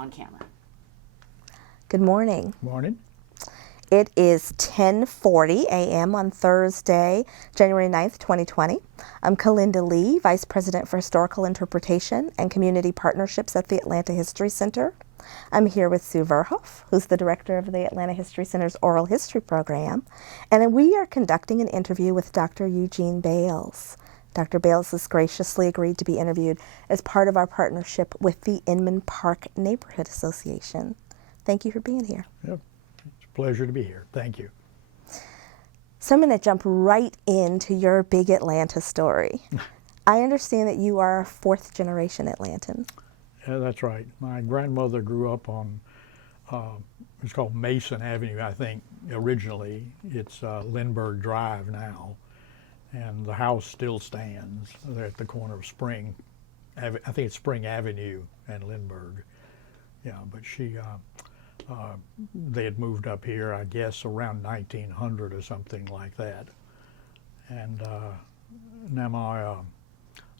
on camera. Good morning. Morning. It is 10:40 a.m. on Thursday, January 9th, 2020. I'm Kalinda Lee, Vice President for Historical Interpretation and Community Partnerships at the Atlanta History Center. I'm here with Sue Verhoff, who's the director of the Atlanta History Center's Oral History Program, and we are conducting an interview with Dr. Eugene Bales. Dr. Bales has graciously agreed to be interviewed as part of our partnership with the Inman Park Neighborhood Association. Thank you for being here. Yep. It's a pleasure to be here. Thank you. So I'm going to jump right into your big Atlanta story. I understand that you are a fourth generation Atlantan. Yeah, that's right. My grandmother grew up on, it's called Mason Avenue, I think, originally. It's Lindbergh Drive now. And the house still stands there at the corner of Spring. I think it's Spring Avenue and Lindbergh. Yeah, but they had moved up here, I guess, around 1900 or something like that. And Nama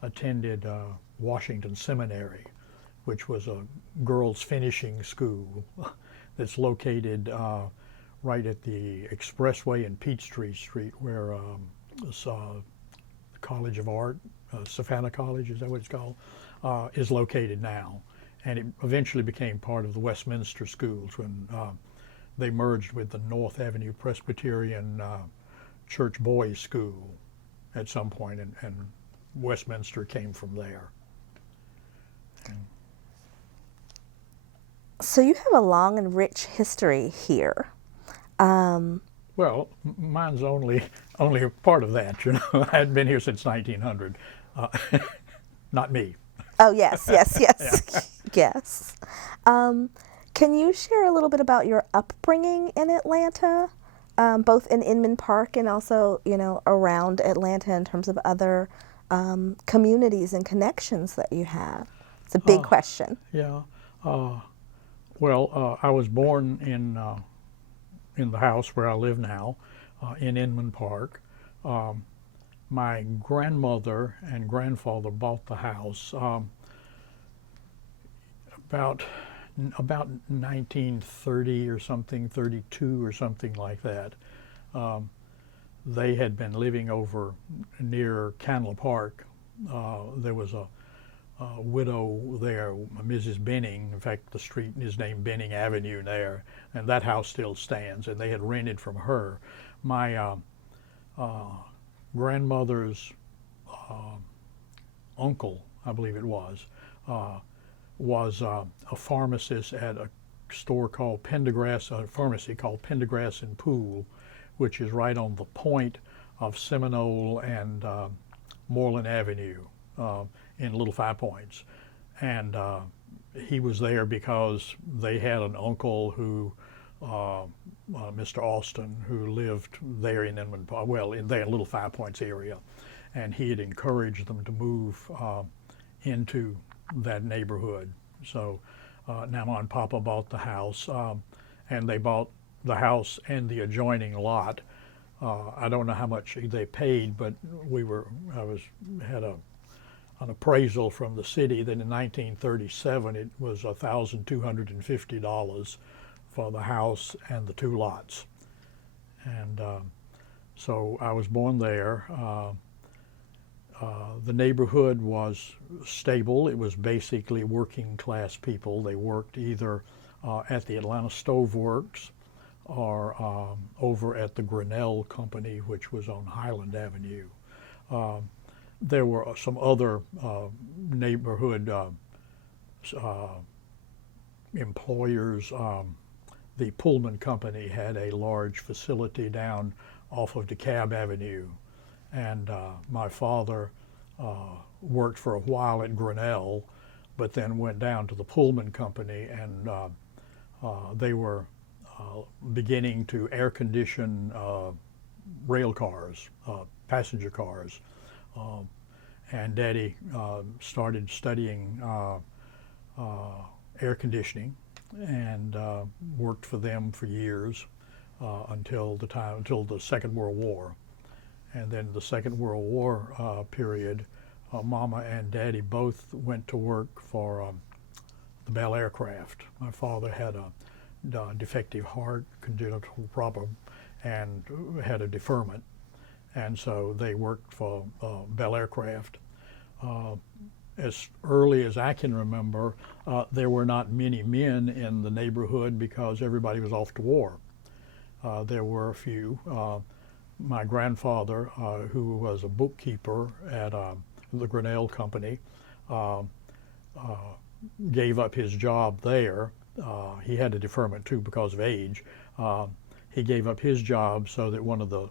attended Washington Seminary, which was a girls' finishing school that's located right at the Expressway and Peachtree Street, where the College of Art, Savannah College, is that what it's called, is located now. And it eventually became part of the Westminster schools when they merged with the North Avenue Presbyterian Church Boys School at some point, and Westminster came from there. So you have a long and rich history here. Well, mine's only a part of that, you know. I hadn't been here since 1900. Not me. Oh, yes. Yeah. Yes. Can you share a little bit about your upbringing in Atlanta, both in Inman Park and also, around Atlanta in terms of other communities and connections that you have? It's a big question. Yeah. Well, I was born in the house where I live now, in Inman Park. My grandmother and grandfather bought the house about 1930 or something, 32 or something like that. They had been living over near Canla Park. There was a widow there, Mrs. Benning. In fact, the street is named Benning Avenue there, and that house still stands, and they had rented from her. My grandmother's uncle, I believe it was a pharmacist at a store called Pendergrass, a pharmacy called Pendergrass and Pool, which is right on the point of Seminole and Moreland Avenue in Little Five Points. And he was there because they had an uncle who, Mr. Austin, who lived there in Inman Park, well, in the Little Five Points area, and he had encouraged them to move into that neighborhood. So Mama and Papa bought the house, and they bought the house and the adjoining lot. I don't know how much they paid, but had an appraisal from the city that in 1937 it was $1,250 for the house and the two lots. And so I was born there. The neighborhood was stable. It was basically working class people. They worked either at the Atlanta Stove Works or over at the Grinnell Company, which was on Highland Avenue. There were some other neighborhood employers. The Pullman Company had a large facility down off of DeKalb Avenue, and my father worked for a while at Grinnell, but then went down to the Pullman Company, and they were beginning to air condition rail cars, passenger cars. And Daddy started studying air conditioning and worked for them for years until the Second World War. And then the Second World War period, Mama and Daddy both went to work for the Bell Aircraft. My father had a defective heart, congenital problem, and had a deferment. And so they worked for Bell Aircraft. As early as I can remember, there were not many men in the neighborhood because everybody was off to war. There were a few. My grandfather, who was a bookkeeper at the Grinnell Company, gave up his job there. He had a deferment too because of age. He gave up his job so that one of the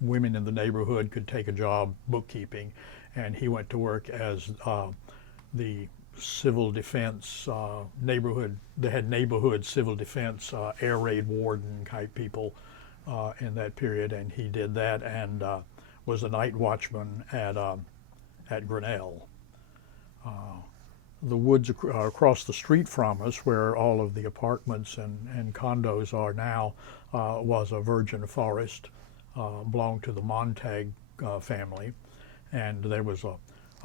women in the neighborhood could take a job bookkeeping, and he went to work as the civil defense neighborhood. They had neighborhood civil defense air raid warden type people in that period, and he did that and was a night watchman at Grinnell. The woods across the street from us, where all of the apartments and condos are now, was a virgin forest, belonged to the Montag family, and there was a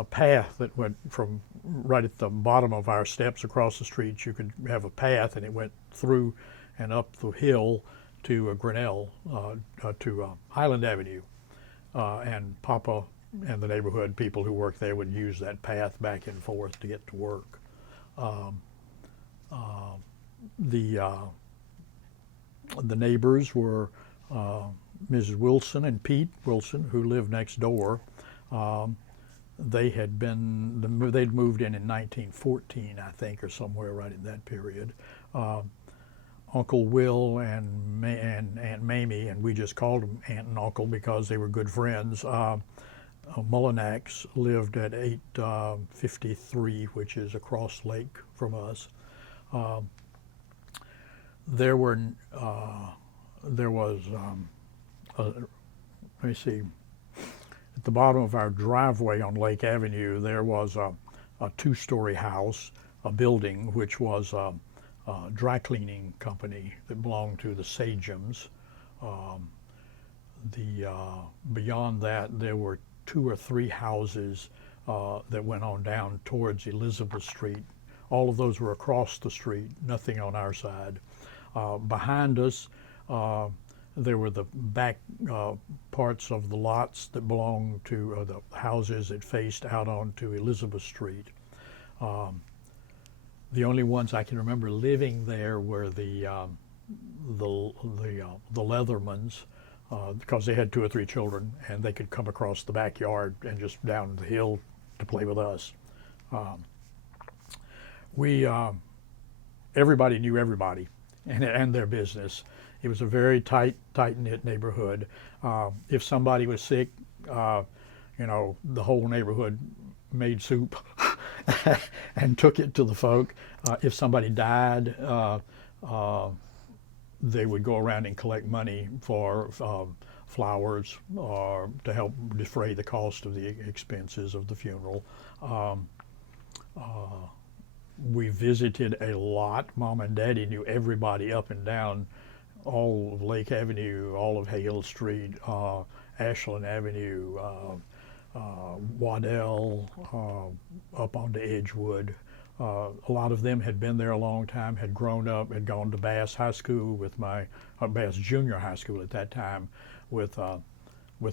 path that went from right at the bottom of our steps across the street. You could have a path, and it went through and up the hill to Grinnell, to Highland Avenue, and Papa and the neighborhood people who worked there would use that path back and forth to get to work. The neighbors were Mrs. Wilson and Pete Wilson, who lived next door. They'd moved in 1914, I think, or somewhere right in that period. Uncle Will and Aunt Mamie, and we just called them Aunt and Uncle because they were good friends. Mullinax lived at 853, which is across lake from us. There was, let me see, at the bottom of our driveway on Lake Avenue, there was a two-story house, a building, which was a dry cleaning company that belonged to the Sagems. Beyond that, there were 2 or 3 houses that went on down towards Elizabeth Street. All of those were across the street, nothing on our side. Behind us, there were the back parts of the lots that belonged to the houses that faced out onto Elizabeth Street. The only ones I can remember living there were the Leathermans, because they had 2 or 3 children, and they could come across the backyard and just down the hill to play with us. Everybody knew everybody and their business. It was a very tight-knit neighborhood. If somebody was sick, the whole neighborhood made soup and took it to the folk. If somebody died, they would go around and collect money for flowers or to help defray the cost of the expenses of the funeral. We visited a lot. Mom and Daddy knew everybody up and down all of Lake Avenue, all of Hale Street, Ashland Avenue, Waddell, up onto Edgewood. A lot of them had been there a long time, had grown up, had gone to Bass High School with Bass Junior High School at that time with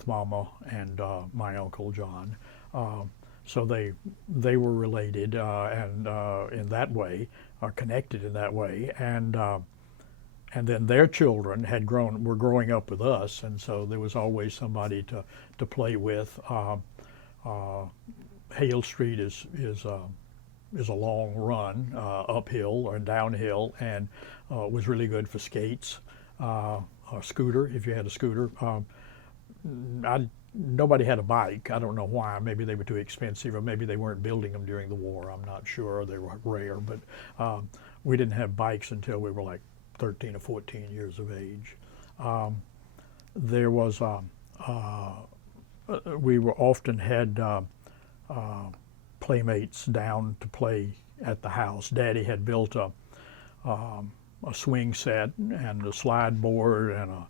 Mama and my Uncle John. So they were related and in that way, are connected in that way, and then their children were growing up with us, and so there was always somebody to play with. Hale Street is a long run uphill or downhill, and was really good for skates, a scooter if you had a scooter. Nobody had a bike. I don't know why. Maybe they were too expensive, or maybe they weren't building them during the war. I'm not sure. They were rare, but we didn't have bikes until we were like 13 or 14 years of age. There was we were often had playmates down to play at the house. Daddy had built a swing set and a slide board and a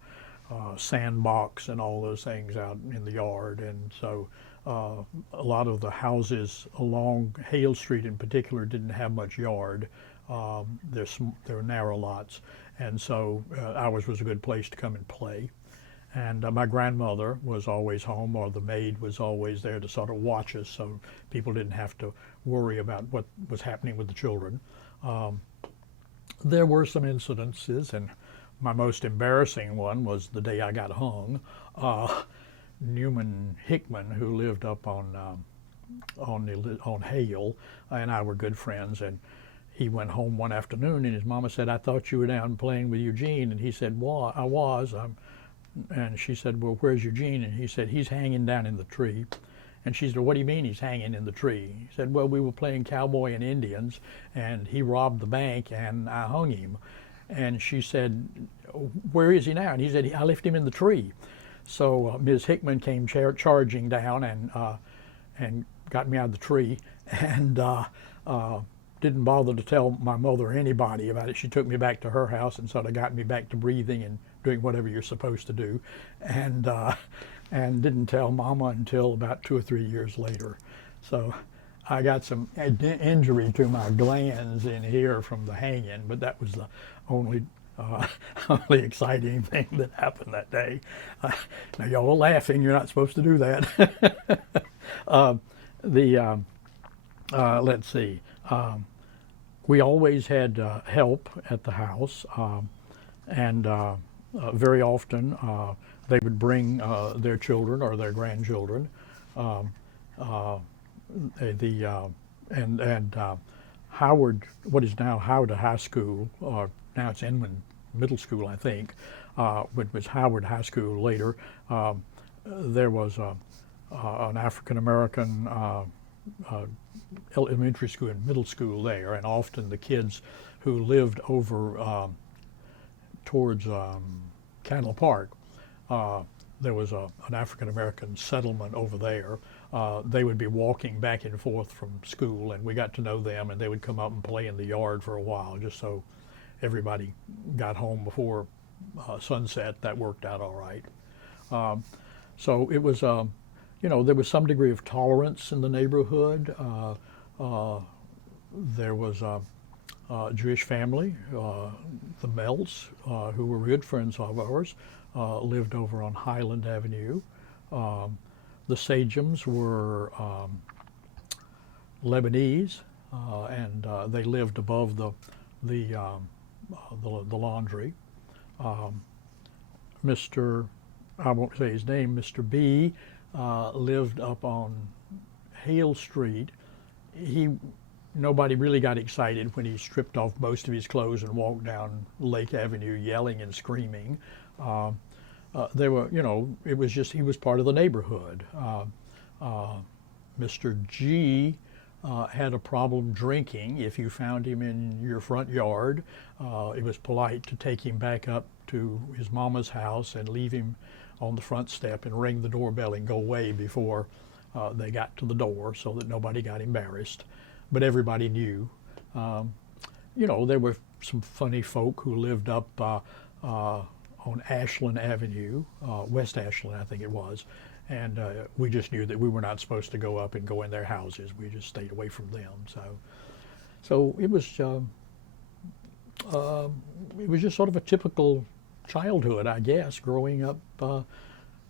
sandbox and all those things out in the yard, and so a lot of the houses along Hale Street in particular didn't have much yard. There were narrow lots, and so ours was a good place to come and play. And my grandmother was always home, or the maid was always there to sort of watch us, so people didn't have to worry about what was happening with the children. There were some incidences, and my most embarrassing one was the day I got hung. Newman Hickman, who lived up on Hale, and I were good friends, and he went home one afternoon, and his mama said, "I thought you were down playing with Eugene," and he said, "Well, I was." And she said, "Well, where's Eugene?" And he said, "He's hanging down in the tree." And she said, "What do you mean he's hanging in the tree?" He said, "Well, we were playing cowboy and Indians, and he robbed the bank, and I hung him." And she said, "Where is he now?" And he said, "I left him in the tree." So Ms. Hickman came charging down and got me out of the tree, and didn't bother to tell my mother or anybody about it. She took me back to her house and sort of got me back to breathing and doing whatever you're supposed to do, and didn't tell Mama until about 2 or 3 years later. So I got some injury to my glands in here from the hanging, but that was the only exciting thing that happened that day. Now y'all are laughing. You're not supposed to do that. Let's see. We always had help at the house, and very often they would bring their children or their grandchildren. Howard, what is now Howard High School, or now it's Inman Middle School, I think, which was Howard High School later. There was an African American elementary school and middle school there, and often the kids who lived over towards Candle Park, there was an African American settlement over there. They would be walking back and forth from school, and we got to know them, and they would come up and play in the yard for a while, just so everybody got home before sunset. That worked out all right. So it was, there was some degree of tolerance in the neighborhood. There was a Jewish family, the Melts, who were good friends of ours, lived over on Highland Avenue. The Sajums were Lebanese, and they lived above the laundry. Mr. I won't say his name, Mr. B, lived up on Hale Street. Nobody really got excited when he stripped off most of his clothes and walked down Lake Avenue yelling and screaming. There were, it was just, he was part of the neighborhood. Mr. G had a problem drinking. If you found him in your front yard, it was polite to take him back up to his mama's house and leave him on the front step and ring the doorbell and go away before they got to the door, so that nobody got embarrassed. But everybody knew. There were some funny folk who lived up on Ashland Avenue, West Ashland I think it was, and we just knew that we were not supposed to go up and go in their houses. We just stayed away from them. So it was just sort of a typical childhood, I guess, growing up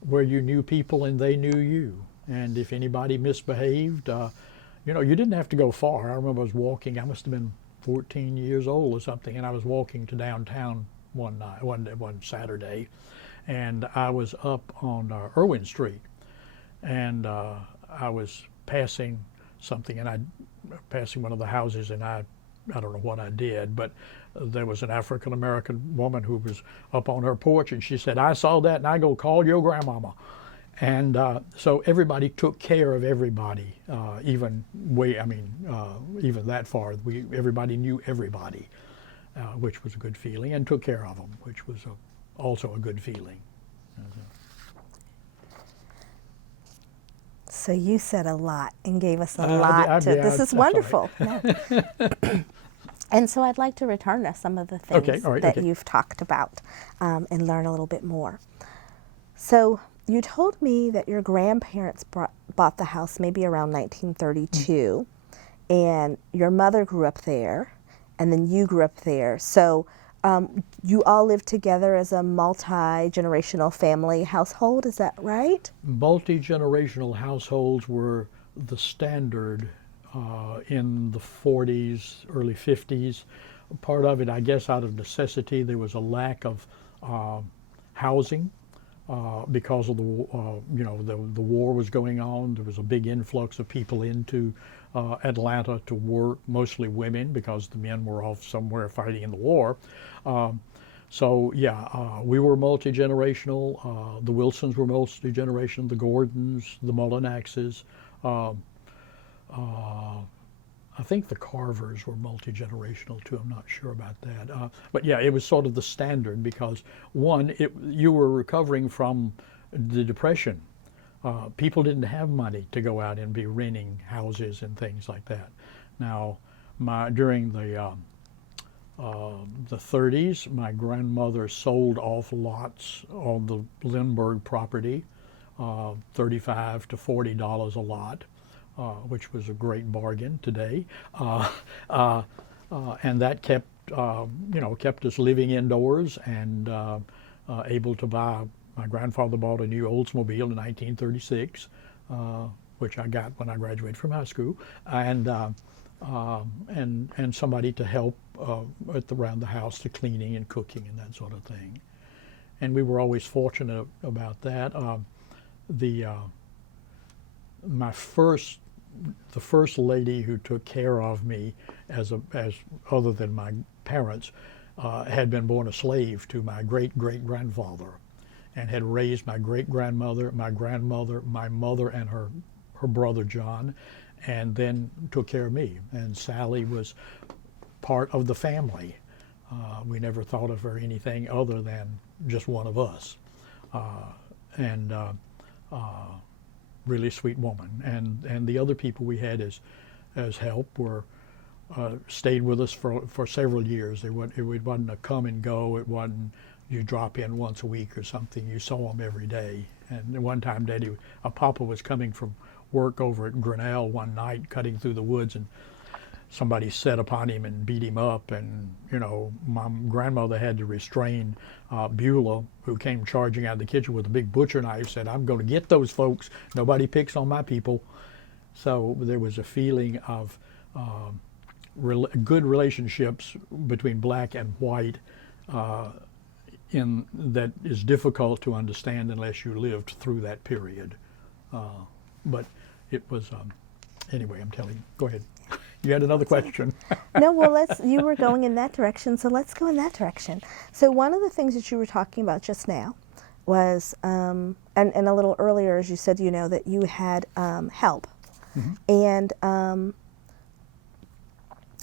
where you knew people and they knew you. And if anybody misbehaved, you didn't have to go far. I remember I was walking, I must have been 14 years old or something, and I was walking to downtown one Saturday, and I was up on Irwin Street, and I was passing something, and passing one of the houses, and I don't know what I did, but there was an African American woman who was up on her porch, and she said, "I saw that, and I go call your grandmama." And so everybody took care of everybody, even that far. Everybody knew everybody, which was a good feeling, and took care of them, which was also a good feeling. So you said a lot and gave us a lot. This is wonderful. And so I'd like to return to some of the things that you've talked about and learn a little bit more. So You told me that your grandparents bought the house maybe around 1932, and your mother grew up there, and then you grew up there. So you all lived together as a multi-generational family household, is that right? Multi-generational households were the standard in the 40s, early 50s. Part of it, I guess, out of necessity. There was a lack of housing because of the war was going on. There was a big influx of people into Atlanta to work, mostly women, because the men were off somewhere fighting in the war. So yeah, we were multi-generational. The Wilsons were multi-generational. The Gordons, the Mullinaxes. I think the Carvers were multi-generational too. I'm not sure about that. But yeah, it was sort of the standard because one, you were recovering from the Depression. People didn't have money to go out and be renting houses and things like that. Now, during the 30s, my grandmother sold off lots on the Lindbergh property, $35 to $40 a lot. Which was a great bargain today, and that kept kept us living indoors and able to buy. My grandfather bought a new Oldsmobile in 1936, which I got when I graduated from high school, and somebody to help around the house, the cleaning and cooking and that sort of thing, and we were always fortunate about that. The first lady who took care of me as other than my parents had been born a slave to my great-great-grandfather and had raised my great-grandmother, my grandmother, my mother, and her brother John, and then took care of me. And Sally was part of the family. We never thought of her anything other than just one of us. Really sweet woman, and the other people we had as help were stayed with us for several years. It wasn't a come and go. It wasn't you drop in once a week or something. You saw them every day. And one time, Papa was coming from work over at Grinnell one night, cutting through the woods, and somebody set upon him and beat him up, and my grandmother had to restrain Beulah, who came charging out of the kitchen with a big butcher knife, said, "I'm going to get those folks. Nobody picks on my people." So there was a feeling of good relationships between black and white that is difficult to understand unless you lived through that period. But it was, anyway, I'm telling you. Go ahead. You had another question. No, well, you were going in that direction, so let's go in that direction. So one of the things that you were talking about just now was, and a little earlier, as you said, that you had help. Mm-hmm.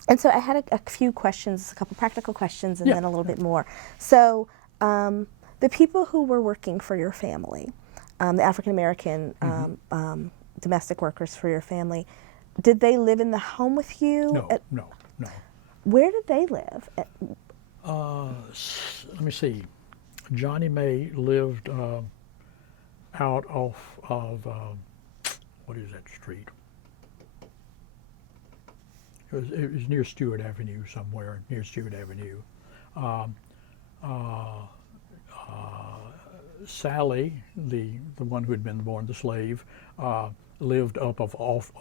And so I had a few questions, a couple practical questions, and then a little bit more. So the people who were working for your family, the African-American domestic workers for your family, did they live in the home with you? No. Where did they live? Let me see. Johnny May lived out off of, what is that street? It was near Stewart Avenue somewhere, near Stewart Avenue. Sally, the one who had been born the slave, lived up off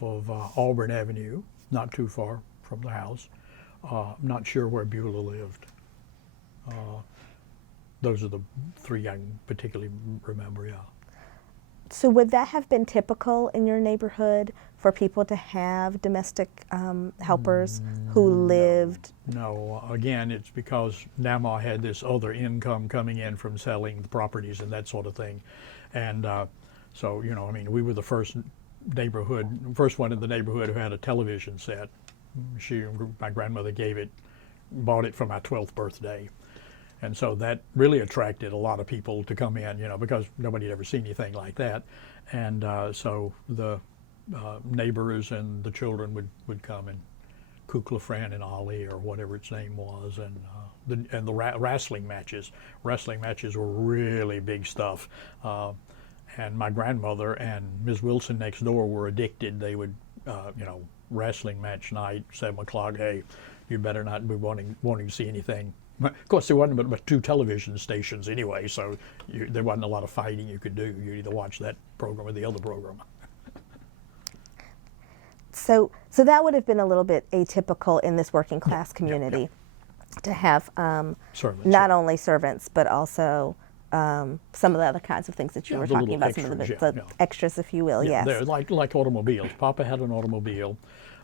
of Auburn Avenue, not too far from the house. I'm not sure where Beulah lived. Those are the three I can particularly remember, yeah. So would that have been typical in your neighborhood for people to have domestic helpers who lived? No, again, it's because Namaha had this other income coming in from selling the properties and that sort of thing. And so, we were the first one in the neighborhood who had a television set. My grandmother bought it for my 12th birthday. And so that really attracted a lot of people to come in, because nobody had ever seen anything like that. And so the neighbors and the children would come and Kukla, Fran, and Ali, or whatever its name was, and the wrestling matches. Wrestling matches were really big stuff. And my grandmother and Ms. Wilson next door were addicted. They would, wrestling match night, 7 o'clock. Hey, you better not be wanting to see anything. Of course, there wasn't but 2 television stations anyway, so there wasn't a lot of fighting you could do. You either watch that program or the other program. So that would have been a little bit atypical in this working class community to have Servants, not only servants, but also some of the other kinds of things that you were talking about, extras, some of the extras, if you will, yes. They're like automobiles. Papa had an automobile.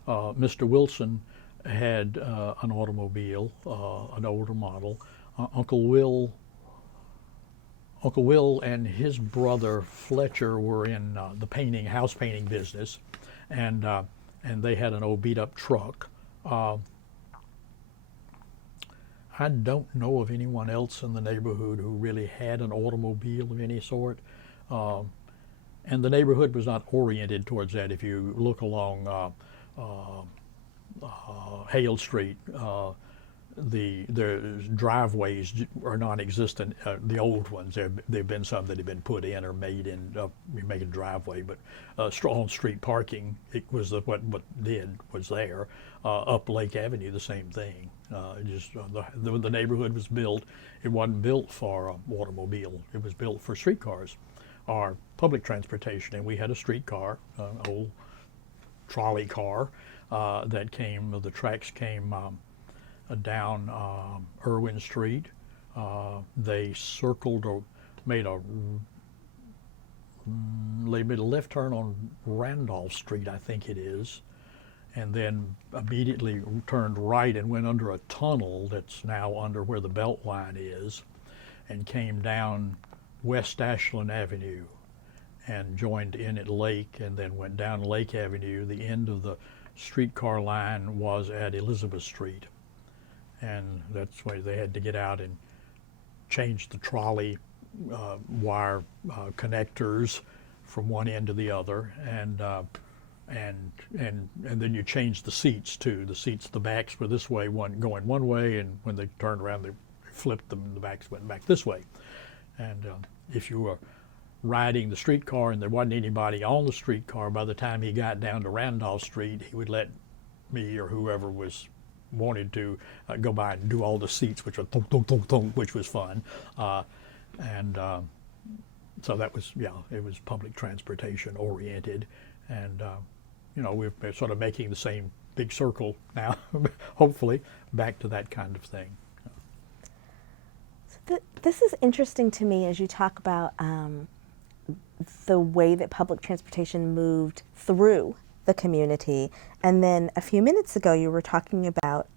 Mr. Wilson had an automobile, an older model. Uncle Will and his brother Fletcher were in the house painting business, and they had an old beat-up truck. I don't know of anyone else in the neighborhood who really had an automobile of any sort. And the neighborhood was not oriented towards that. If you look along Hale Street, the driveways are non-existent. The old ones, there've been some that have been put in or made in. You make a driveway, but on-street parking, it was what was there. Up Lake Avenue, the same thing. The neighborhood was built. It wasn't built for automobile. It was built for streetcars or public transportation. And we had a streetcar, an old trolley car that came. The tracks came down Irwin Street. They circled or made a left turn on Randolph Street, I think it is, and then immediately turned right and went under a tunnel that's now under where the Beltline is, and came down West Ashland Avenue and joined in at Lake, and then went down Lake Avenue. The end of the streetcar line was at Elizabeth Street, and that's why they had to get out and change the trolley wire connectors from one end to the other, and then you change the seats too. The backs were this way, going one way, and when they turned around, they flipped them, and the backs went back this way. And if you were riding the streetcar and there wasn't anybody on the streetcar, by the time he got down to Randolph Street, he would let me or whoever wanted to go by and do all the seats, which were thunk, thunk, thunk, thunk, which was fun. So that was, it was public transportation oriented, and we're sort of making the same big circle now, hopefully, back to that kind of thing. So this is interesting to me as you talk about the way that public transportation moved through the community. And then a few minutes ago you were talking about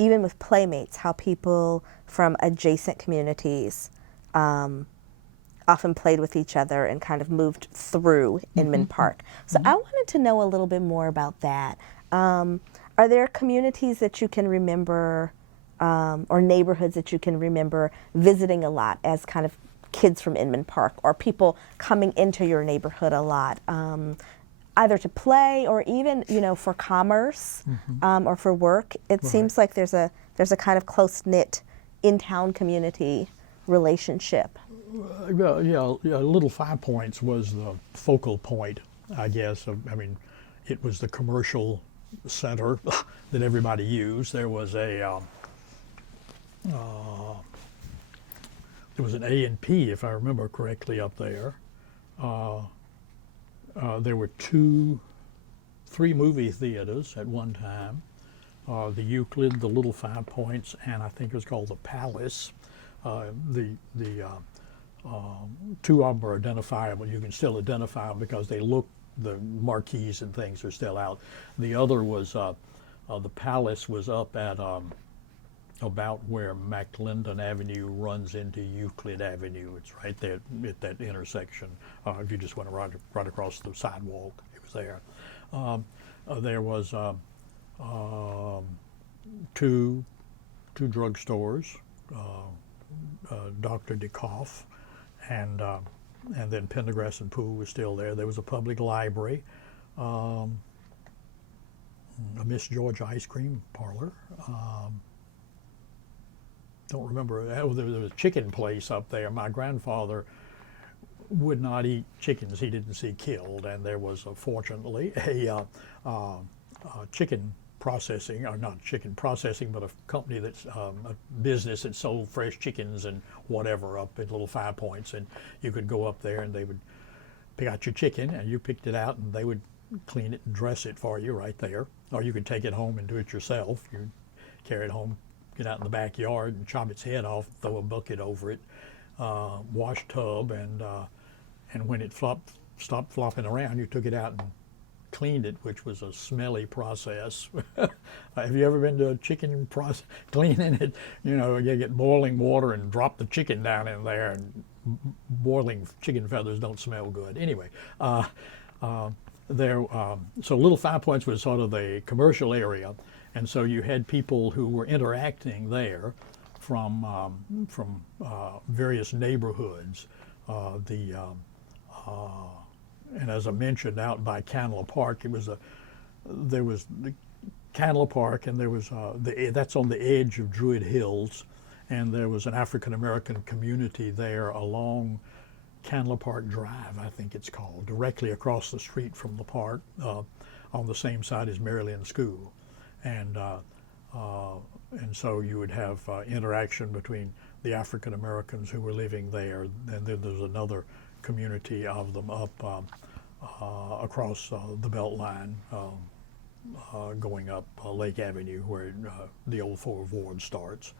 even with playmates, how people from adjacent communities often played with each other and kind of moved through Inman Park. So I wanted to know a little bit more about that. Are there communities that you can remember or neighborhoods that you can remember visiting a lot as kind of kids from Inman Park, or people coming into your neighborhood a lot, either to play or even for commerce or for work? It seems like there's a kind of close-knit in-town community relationship. Little 5 Points was the focal point, I guess. It was the commercial center that everybody used. There was an A&P, if I remember correctly, up there. There were 3 movie theaters at one time. The Euclid, the Little 5 Points, and I think it was called the Palace. The 2 of them are identifiable. You can still identify them because the marquees and things are still out. The other was, the Palace was up at about where McClendon Avenue runs into Euclid Avenue. It's right there at that intersection. If you just went right across the sidewalk, it was there. There was 2 drugstores, Dr. DeKoff, and then Pendergrass and Poole was still there. There was a public library. a Miss George ice cream parlor. Don't remember. There was a chicken place up there. My grandfather would not eat chickens he didn't see killed, and there was fortunately a chicken processing, or not chicken processing, but a company that's a business that sold fresh chickens and whatever up at Little Five Points, and you could go up there and they would pick out your chicken, and you picked it out, and they would clean it and dress it for you right there, or you could take it home and do it yourself. You carry it home, get out in the backyard and chop its head off, throw a bucket over it, wash tub, and when it stopped flopping around, you took it out and cleaned it, which was a smelly process. Have you ever been to a chicken process cleaning it? You know, you get boiling water and drop the chicken down in there, and boiling chicken feathers don't smell good. Anyway, so Little Five Points was sort of the commercial area, and so you had people who were interacting there from various neighborhoods. And as I mentioned, out by Canela Park, there was the Canela Park, and there was that's on the edge of Druid Hills, and there was an African American community there along Canela Park Drive, I think it's called, directly across the street from the park, on the same side as Maryland School, and so you would have interaction between the African Americans who were living there, and then there's another community of them up across the Beltline, going up Lake Avenue, where the old Fourth Ward starts.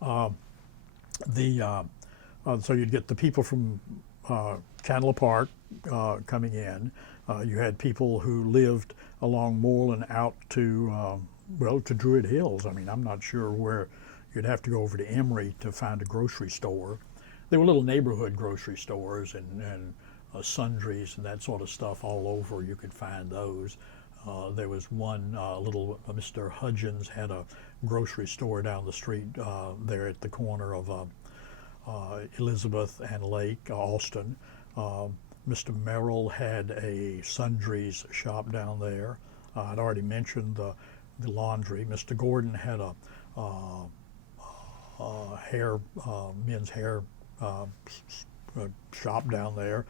So you'd get the people from Canela Park coming in. You had people who lived along Moreland out to to Druid Hills. I mean, I'm not sure where. You'd have to go over to Emory to find a grocery store. There were little neighborhood grocery stores and sundries and that sort of stuff all over. You could find those. There was one little Mr. Hudgens had a grocery store down the street there at the corner of Elizabeth and Lake, Austin. Mr. Merrill had a sundries shop down there. I'd already mentioned the laundry. Mr. Gordon had a men's hair shop down there.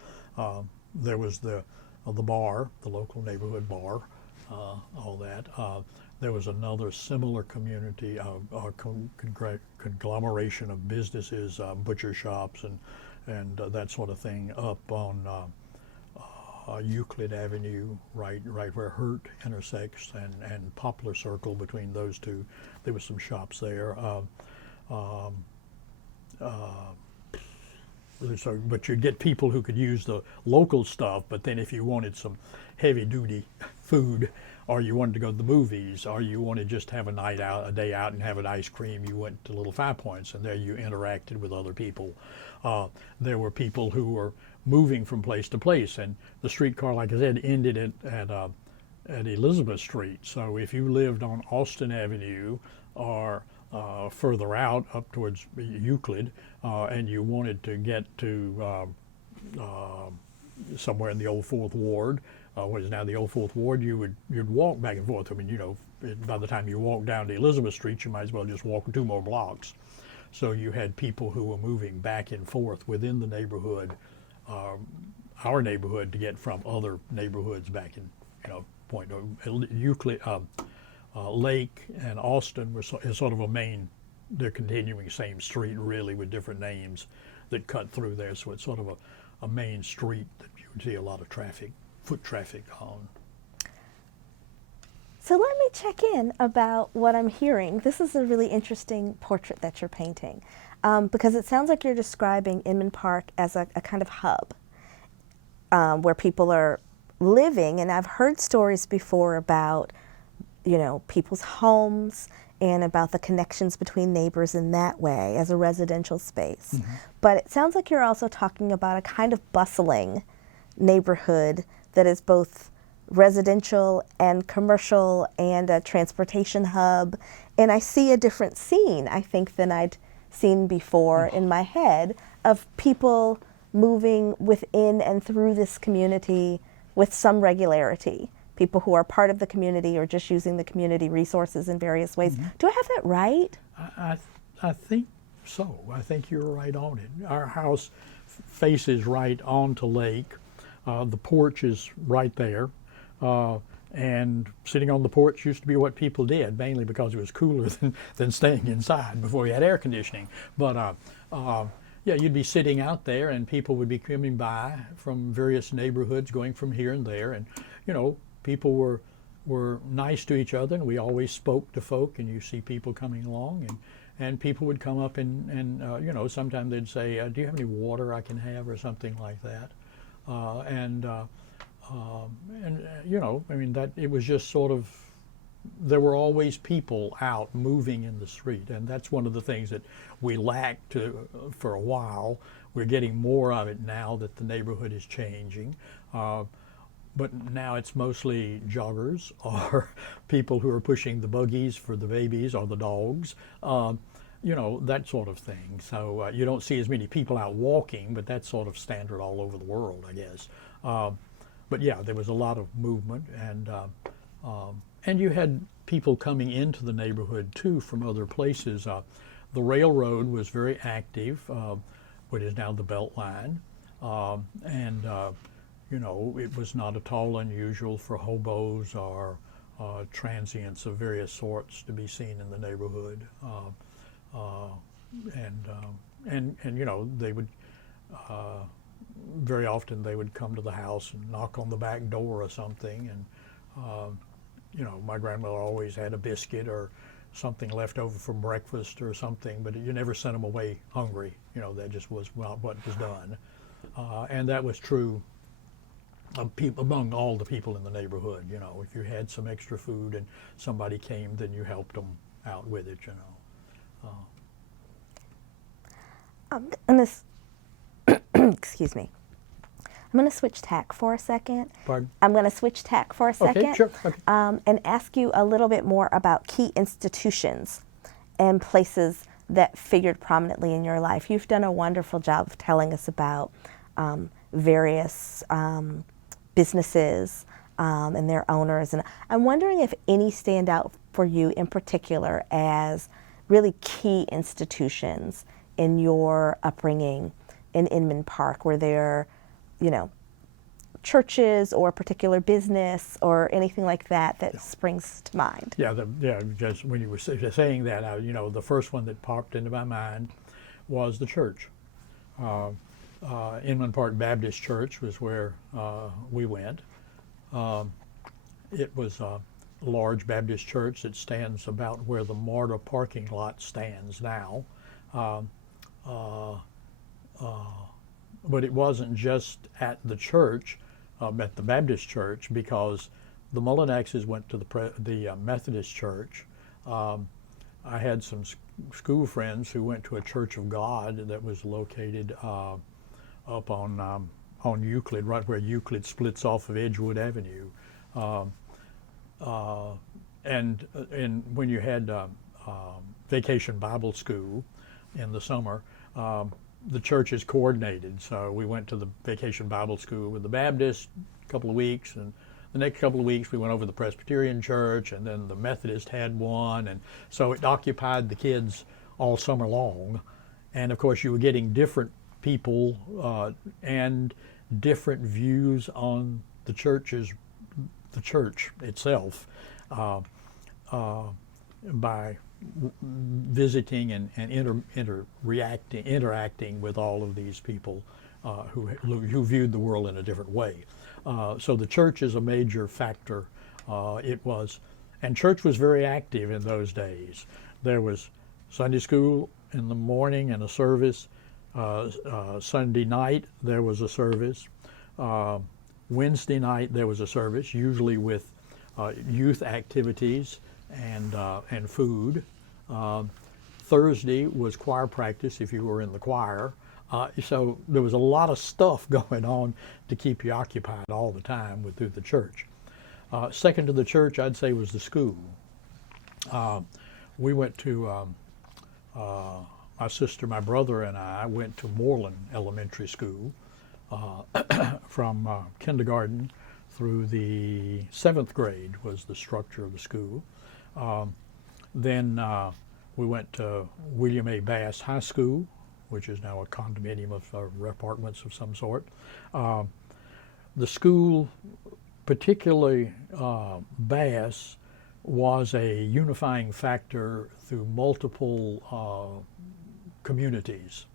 There was the bar, the local neighborhood bar, all that. There was another similar community, conglomeration of businesses, butcher shops and that sort of thing up on Euclid Avenue, right where Hurt intersects, and Poplar Circle. Between those two, there was some shops there. But you'd get people who could use the local stuff, but then if you wanted some heavy-duty food, or you wanted to go to the movies, or you wanted just to have a night out, a day out and have an ice cream, you went to Little Five Points, and there you interacted with other people. There were people who were moving from place to place, and the streetcar, like I said, ended at Elizabeth Street. So if you lived on Austin Avenue or further out up towards Euclid, and you wanted to get to somewhere in the old Fourth Ward, what is now the old Fourth Ward, you'd walk back and forth. I mean, you know, by the time you walk down to Elizabeth Street, you might as well just walk 2 more blocks. So you had people who were moving back and forth within the neighborhood, our neighborhood, to get from other neighborhoods back in, Point Euclid. Lake and Austin is sort of a main, they're continuing same street really with different names that cut through there. So it's sort of a main street that you would see a lot of traffic, foot traffic on. So let me check in about what I'm hearing. This is a really interesting portrait that you're painting, because it sounds like you're describing Inman Park as a kind of hub where people are living. And I've heard stories before about people's homes and about the connections between neighbors in that way as a residential space. Mm-hmm. But it sounds like you're also talking about a kind of bustling neighborhood that is both residential and commercial and a transportation hub. And I see a different scene, I think, than I'd seen before in my head of people moving within and through this community with some regularity. people who are part of the community or just using the community resources in various ways. Do I have that right? I think so. I think you're right on it. Our house faces right onto lake. The porch is right there. And sitting on the porch used to be what people did, mainly because it was cooler than staying inside before we had air conditioning. But yeah, you'd be sitting out there and people would be coming by from various neighborhoods, going from here and there. And, you know, people were nice to each other, and we always spoke to folk, and you see people coming along, and people would come up and you know, sometimes they'd say, do you have any water I can have, or something like that. And you know, I mean, that it was just sort of, there were always people out moving in the street, and that's one of the things that we lacked for a while. We're getting more of it now that the neighborhood is changing. But now it's mostly joggers or people who are pushing the buggies for the babies or the dogs, you know, that sort of thing. So you don't see as many people out walking, but that's sort of standard all over the world, I guess. But yeah, there was a lot of movement, and you had people coming into the neighborhood too from other places. The railroad was very active, what is now the Beltline, and you know, it was not at all unusual for hobos or transients of various sorts to be seen in the neighborhood, and you know, they would. Very often they would come to the house and knock on the back door or something, and you know, my grandmother always had a biscuit or something left over from breakfast or something, but you never sent them away hungry. You know, that just was what was done, and that was true among all the people in the neighborhood. You know, if you had some extra food and somebody came, then you helped them out with it. You know. And this. Excuse me. I'm going to switch tack for a second. Pardon? I'm going to switch tack for a second. Okay, sure. Okay. And ask you a little bit more about key institutions and places that figured prominently in your life. You've done a wonderful job of telling us about various businesses and their owners. And I'm wondering if any stand out for you in particular as really key institutions in your upbringing in Inman Park. Were there, you know, churches or a particular business or anything like that that springs to mind? Yeah, just when you were saying that, you know, the first one that popped into my mind was the church. Inman Park Baptist Church was where we went. It was a large Baptist church that stands about where the MARTA parking lot stands now. But it wasn't just at the church, at the Baptist church, because the Mullinaxes went to the Methodist church. I had some school friends who went to a Church of God that was located up on Euclid, right where Euclid splits off of Edgewood Avenue. And when you had Vacation Bible School in the summer, the churches coordinated. So we went to the Vacation Bible School with the Baptist a couple of weeks, and the next couple of weeks we went over to the Presbyterian church, and then the Methodist had one, and so it occupied the kids all summer long. And of course you were getting different people and different views on the church itself by visiting and interacting with all of these people who viewed the world in a different way. So the church is a major factor. And church was very active in those days. There was Sunday school in the morning and a service. Sunday night there was a service. Wednesday night there was a service, usually with youth activities and food. Thursday was choir practice if you were in the choir. So there was a lot of stuff going on to keep you occupied all the time through the church. Second to the church, I'd say, was the school. We went to, my sister, my brother, and I went to Moreland Elementary School from kindergarten through the 7th grade was the structure of the school. Then we went to William A. Bass High School, which is now a condominium of apartments of some sort. The school, particularly Bass, was a unifying factor through multiple communities.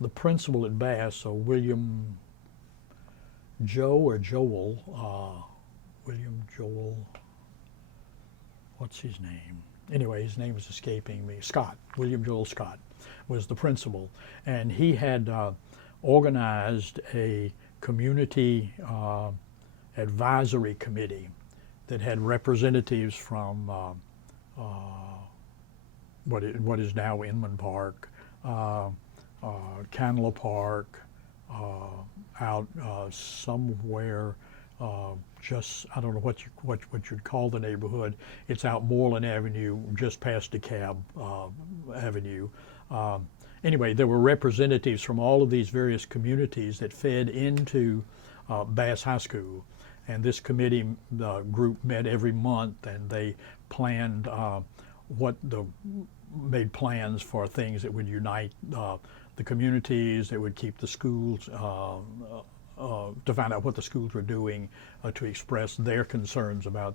The principal at Bass, William Joel, what's his name? Anyway, his name is escaping me. Scott, William Joel Scott was the principal, and he had organized a community advisory committee that had representatives from what is now Inman Park, Canla Park, out somewhere, just, I don't know what you'd call the neighborhood. It's out Moreland Avenue, just past DeKalb Avenue. Anyway, there were representatives from all of these various communities that fed into Bass High School. And this committee group met every month, and they planned made plans for things that would unite the communities, that would keep the schools, to find out what the schools were doing, to express their concerns about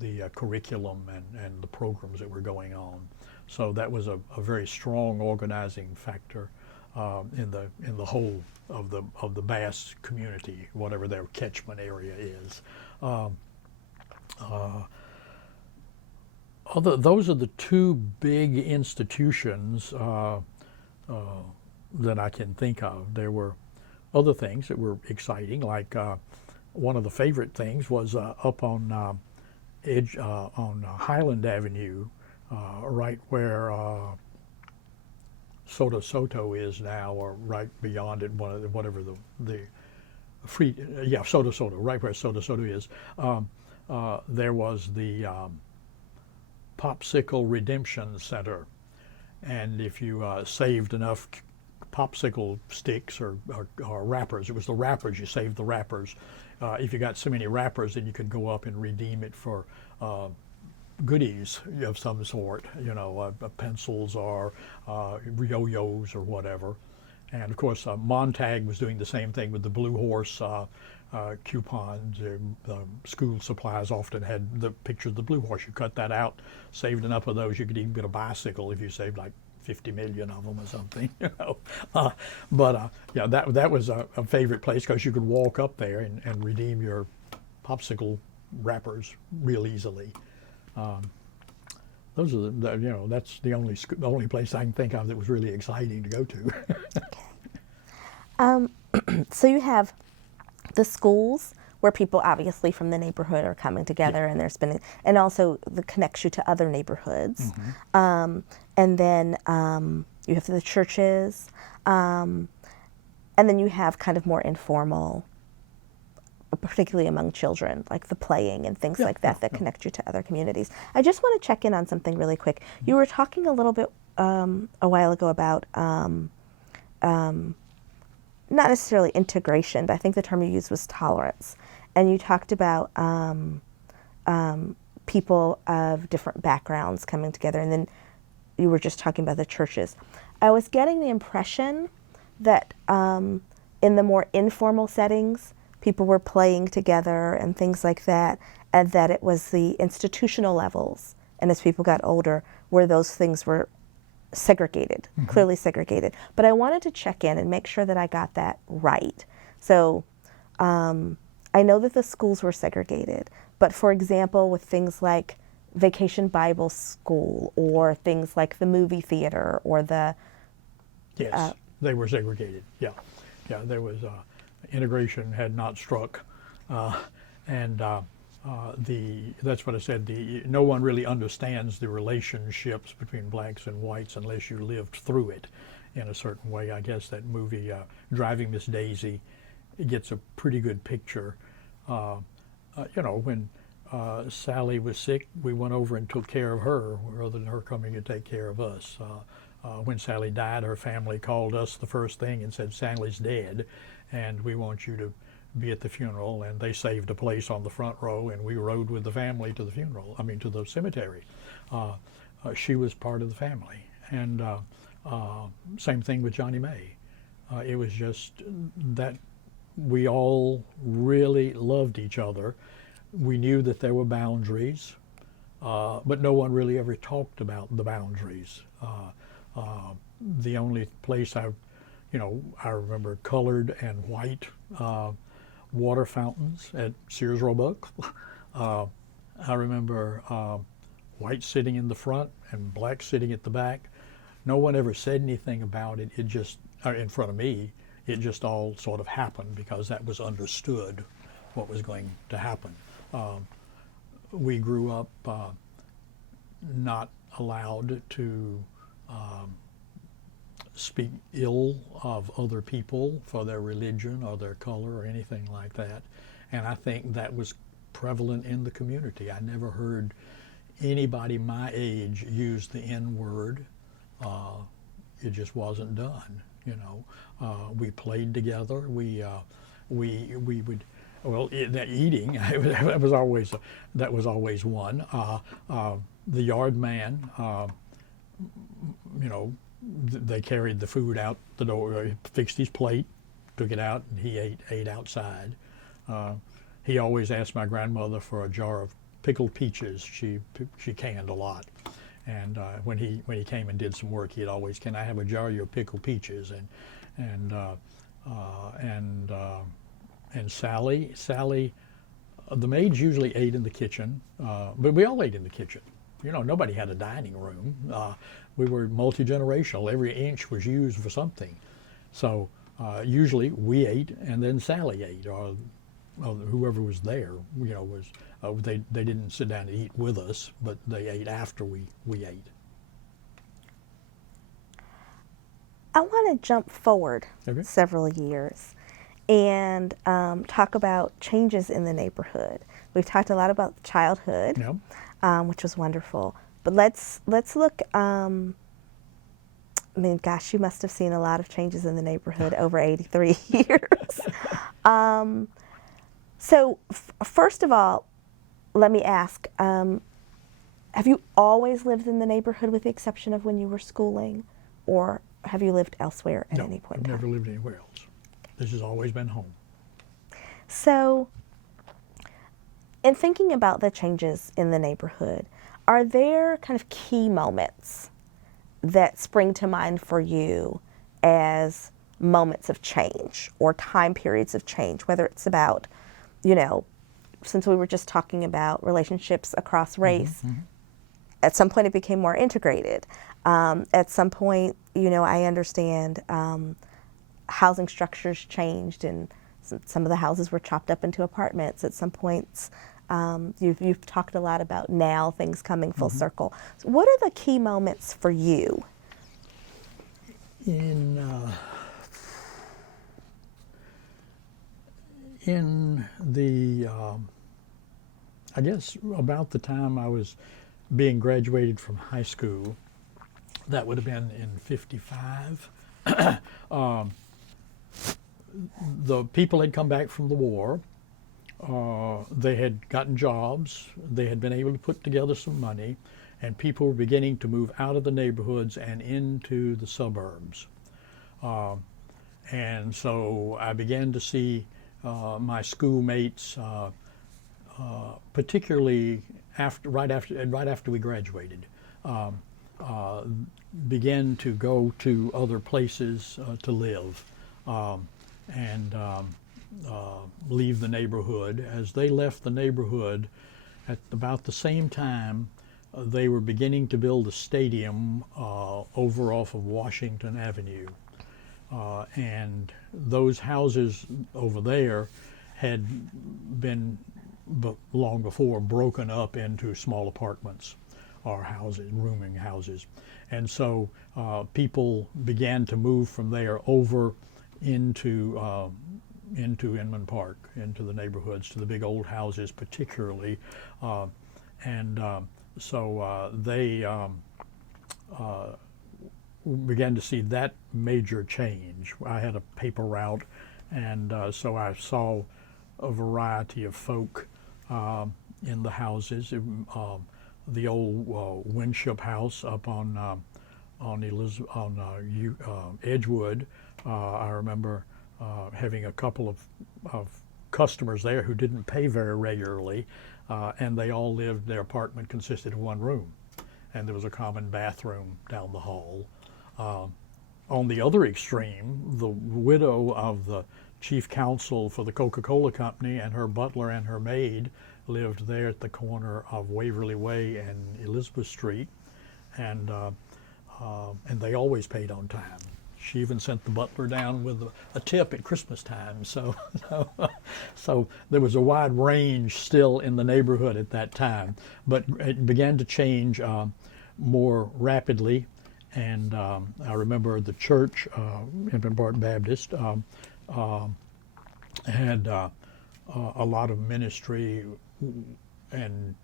the curriculum and the programs that were going on. So that was a very strong organizing factor in the whole of the Bass community, whatever their catchment area is. Those are the two big institutions that I can think of. There were other things that were exciting, like one of the favorite things was up on Highland Avenue, right where Soto is now, or right beyond it, whatever the free, Soto, right where Soto is. There was the Popsicle Redemption Center, and if you saved enough popsicle sticks or wrappers, it was the wrappers, you saved the wrappers. If you got so many wrappers, then you could go up and redeem it for goodies of some sort, pencils or yo-yos or whatever. And of course, Montag was doing the same thing with the Blue Horse coupons. The school supplies often had the picture of the Blue Horse. You cut that out, saved enough of those, you could even get a bicycle if you saved like 50 million of them or something, that was a favorite place, because you could walk up there and redeem your popsicle wrappers real easily. Those are that's the only place I can think of that was really exciting to go to. So you have the schools where people obviously from the neighborhood are coming together, and there's been, and also that connects you to other neighborhoods. Mm-hmm. And then you have the churches, and then you have kind of more informal, particularly among children, like the playing and things like that connect you to other communities. I just want to check in on something really quick. You were talking a little bit a while ago about not necessarily integration, but I think the term you used was tolerance. And you talked about people of different backgrounds coming together, and then you were just talking about the churches. I was getting the impression that in the more informal settings, people were playing together and things like that, and that it was the institutional levels, and as people got older, where those things were segregated, mm-hmm. clearly segregated. But I wanted to check in and make sure that I got that right. So I know that the schools were segregated, but for example, with things like Vacation Bible School or things like the movie theater or the... Yes, they were segregated, yeah. Yeah, there was, integration had not struck, and that's what I said, no one really understands the relationships between blacks and whites unless you lived through it in a certain way. I guess that movie, Driving Miss Daisy, it gets a pretty good picture. When Sally was sick, we went over and took care of her rather than her coming to take care of us. When Sally died, her family called us the first thing and said, Sally's dead, and we want you to be at the funeral, and they saved a place on the front row, and we rode with the family to the funeral. I mean, to the cemetery. She was part of the family, and same thing with Johnny May. It was just that we all really loved each other. We knew that there were boundaries, but no one really ever talked about the boundaries. The only place I remember colored and white water fountains at Sears Roebuck. I remember white sitting in the front and black sitting at the back. No one ever said anything about it. It just, in front of me, it just all sort of happened because that was understood what was going to happen. We grew up not allowed to speak ill of other people for their religion or their color or anything like that. And I think that was prevalent in the community. I never heard anybody my age use the N-word. It just wasn't done, We played together. We would, well, eating, that was always one. The yard man, they carried the food out the door, fixed his plate, took it out, and he ate outside. He always asked my grandmother for a jar of pickled peaches. She canned a lot, and when he came and did some work, he'd always, "Can I have a jar of your pickled peaches?" And Sally, the maids usually ate in the kitchen, but we all ate in the kitchen. Nobody had a dining room. We were multi-generational. Every inch was used for something. So usually we ate and then Sally ate, or whoever was there, they didn't sit down and eat with us, but they ate after we ate. I want to jump forward several years and talk about changes in the neighborhood. We've talked a lot about childhood, which was wonderful. But let's look. Gosh, you must have seen a lot of changes in the neighborhood over 83 years. So first of all, let me ask: have you always lived in the neighborhood, with the exception of when you were schooling, or have you lived elsewhere at any point in time? I've never lived anywhere else. This has always been home. So, in thinking about the changes in the neighborhood, are there kind of key moments that spring to mind for you as moments of change or time periods of change, whether it's about, since we were just talking about relationships across race, at some point it became more integrated. At some point, I understand housing structures changed and some of the houses were chopped up into apartments. At some points, you've talked a lot about now things coming full circle. So what are the key moments for you? In the, I guess about the time I was being graduated from high school, that would have been in '55. The people had come back from the war. They had gotten jobs. They had been able to put together some money, and people were beginning to move out of the neighborhoods and into the suburbs. And so I began to see my schoolmates, particularly right after we graduated, began to go to other places to live. And leave the neighborhood. As they left the neighborhood, at about the same time, they were beginning to build a stadium over off of Washington Avenue. And those houses over there had been long before broken up into small apartments or houses, rooming houses. And so people began to move from there over into Inman Park, into the neighborhoods, to the big old houses particularly. So they began to see that major change. I had a paper route, and so I saw a variety of folk in the houses. The old Winship House up on Edgewood. I remember having a couple of customers there who didn't pay very regularly, and they all lived. Their apartment consisted of one room, and there was a common bathroom down the hall. On the other extreme, the widow of the chief counsel for the Coca-Cola Company and her butler and her maid lived there at the corner of Waverly Way and Elizabeth Street, and they always paid on time. She even sent the butler down with a tip at Christmas time. So, so there was a wide range still in the neighborhood at that time, but it began to change more rapidly. And I remember the church, Inman Park Baptist, had a lot of ministry and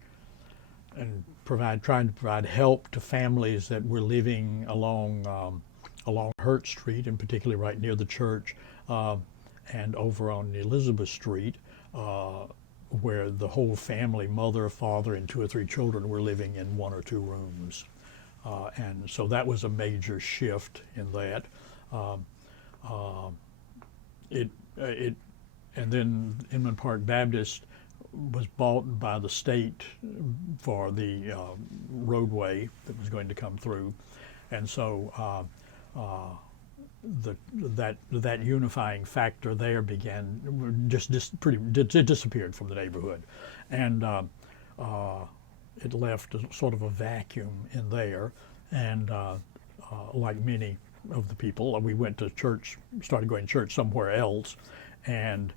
trying to provide help to families that were living along Hurt Street, and particularly right near the church, and over on Elizabeth Street, where the whole family, mother, father, and 2 or 3 children were living in 1 or 2 rooms. And so that was a major shift in that. And then Inman Park Baptist was bought by the state for the roadway that was going to come through, and so that unifying factor there disappeared from the neighborhood, and it left sort of a vacuum in there. And like many of the people, we went to church, started going to church somewhere else, and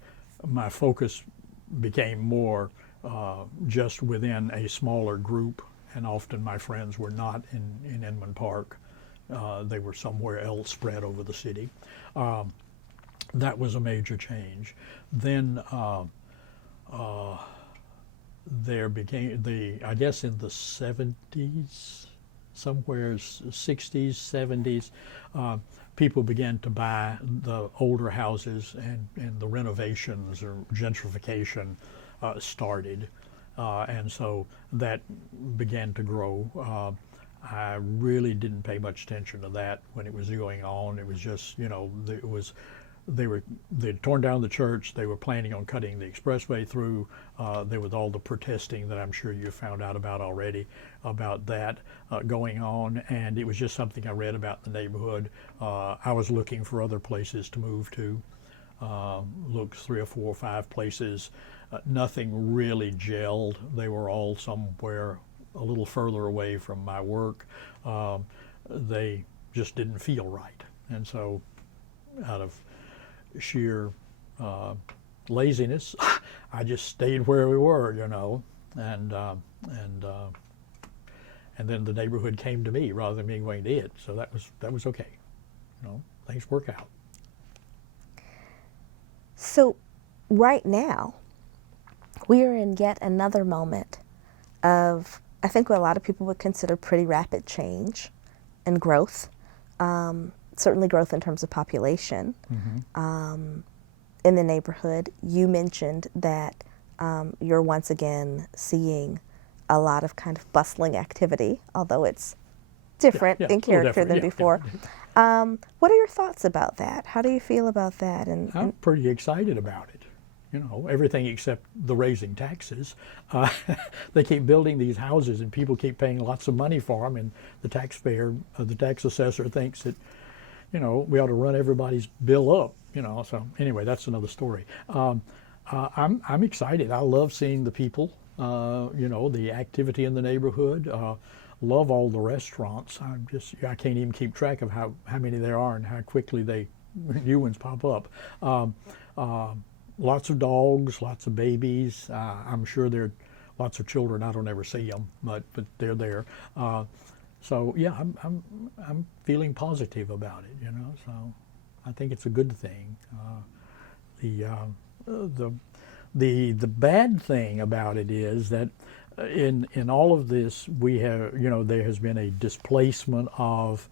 my focus became more just within a smaller group, and often my friends were not in Inman Park. They were somewhere else spread over the city. That was a major change. Then there became, I guess in the 70s, somewhere 60s, 70s, people began to buy the older houses, and the renovations or gentrification started. And so that began to grow. I really didn't pay much attention to that when it was going on. It was just, they'd torn down the church. They were planning on cutting the expressway through. There was all the protesting that I'm sure you found out about already about that going on, and it was just something I read about in the neighborhood. I was looking for other places to move to. Looked 3 or 4 or 5 places. Nothing really gelled. They were all somewhere a little further away from my work. They just didn't feel right, and so out of sheer laziness, I just stayed where we were, and then the neighborhood came to me rather than me going to it. So that was okay. Things work out. So right now, we are in yet another moment of, I think, what a lot of people would consider pretty rapid change and growth. Certainly growth in terms of population. Mm-hmm. In the neighborhood. You mentioned that you're once again seeing a lot of kind of bustling activity, although it's different in character than before. What are your thoughts about that? How do you feel about that? And I'm pretty excited about it. Everything except the raising taxes. They keep building these houses, and people keep paying lots of money for them, and the taxpayer, the tax assessor thinks that, we ought to run everybody's bill up, So anyway, that's another story. I'm excited. I love seeing the people, the activity in the neighborhood. Love all the restaurants. I can't even keep track of how many there are and how quickly new ones pop up. Lots of dogs, lots of babies. I'm sure there are lots of children. I don't ever see them, but they're there. So yeah, I'm feeling positive about it. So I think it's a good thing. The bad thing about it is that in all of this, we have there has been a displacement of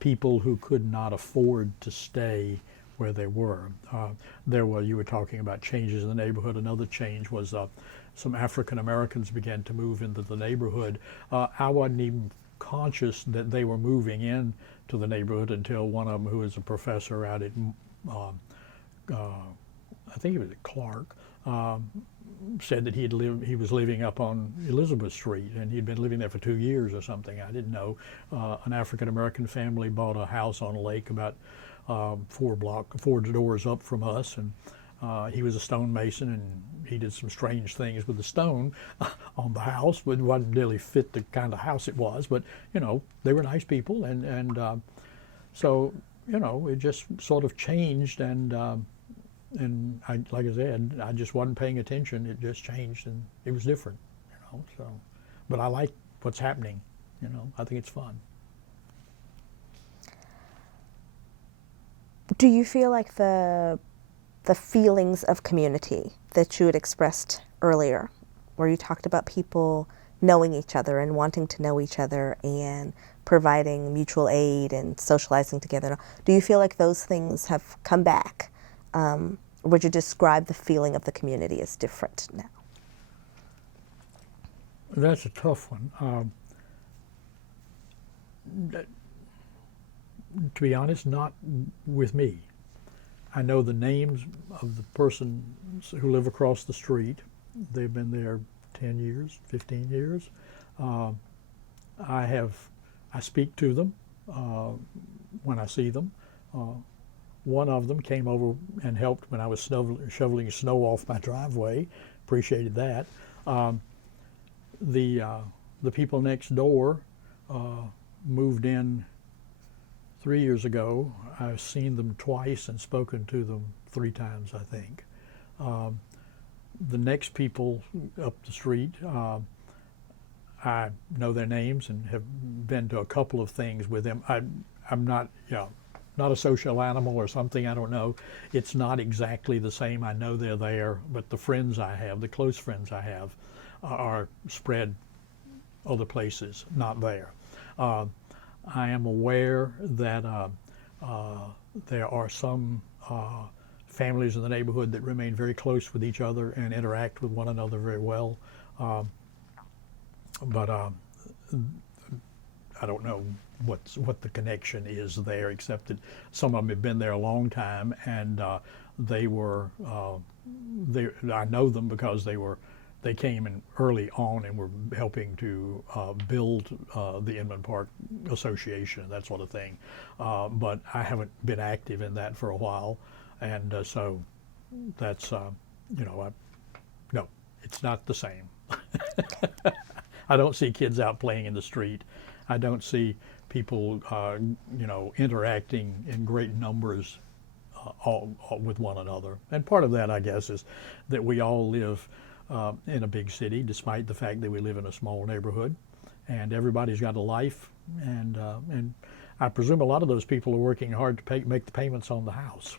people who could not afford to stay where they were. You were talking about changes in the neighborhood. Another change was some African Americans began to move into the neighborhood. I wasn't even conscious that they were moving in to the neighborhood until one of them, who is a professor out at, I think he was at Clark, said that he was living up on Elizabeth Street, and he'd been living there for 2 years or something. I didn't know. An African American family bought a house on a lake about 4 doors up from us, and he was a stonemason, and he did some strange things with the stone on the house, but it wasn't really fit the kind of house it was. But they were nice people, and so it just sort of changed, and like I said, I just wasn't paying attention. It just changed, and it was different, So, but I like what's happening. I think it's fun. Do you feel like the feelings of community that you had expressed earlier, where you talked about people knowing each other and wanting to know each other and providing mutual aid and socializing together, do you feel like those things have come back? Would you describe the feeling of the community as different now? That's a tough one. To be honest, not with me. I know the names of the persons who live across the street. They've been there 10 years, 15 years. I speak to them when I see them. One of them came over and helped when I was shoveling snow off my driveway. Appreciated that. The people next door moved in 3 years ago. I've seen them twice and spoken to them 3 times, I think. The next people up the street, I know their names and have been to a couple of things with them. I'm not, not a social animal or something, I don't know. It's not exactly the same. I know they're there, but the friends I have, the close friends I have, are spread other places, not there. I am aware that there are some families in the neighborhood that remain very close with each other and interact with one another very well. But I don't know what the connection is there, except that some of them have been there a long time, and I know them because they came in early on and were helping to build the Inman Park Association, that sort of thing. But I haven't been active in that for a while, and so that's no, it's not the same. I don't see kids out playing in the street. I don't see people, interacting in great numbers all with one another. And part of that, I guess, is that we all live in a big city, despite the fact that we live in a small neighborhood, and everybody's got a life. And I presume a lot of those people are working hard to make the payments on the house.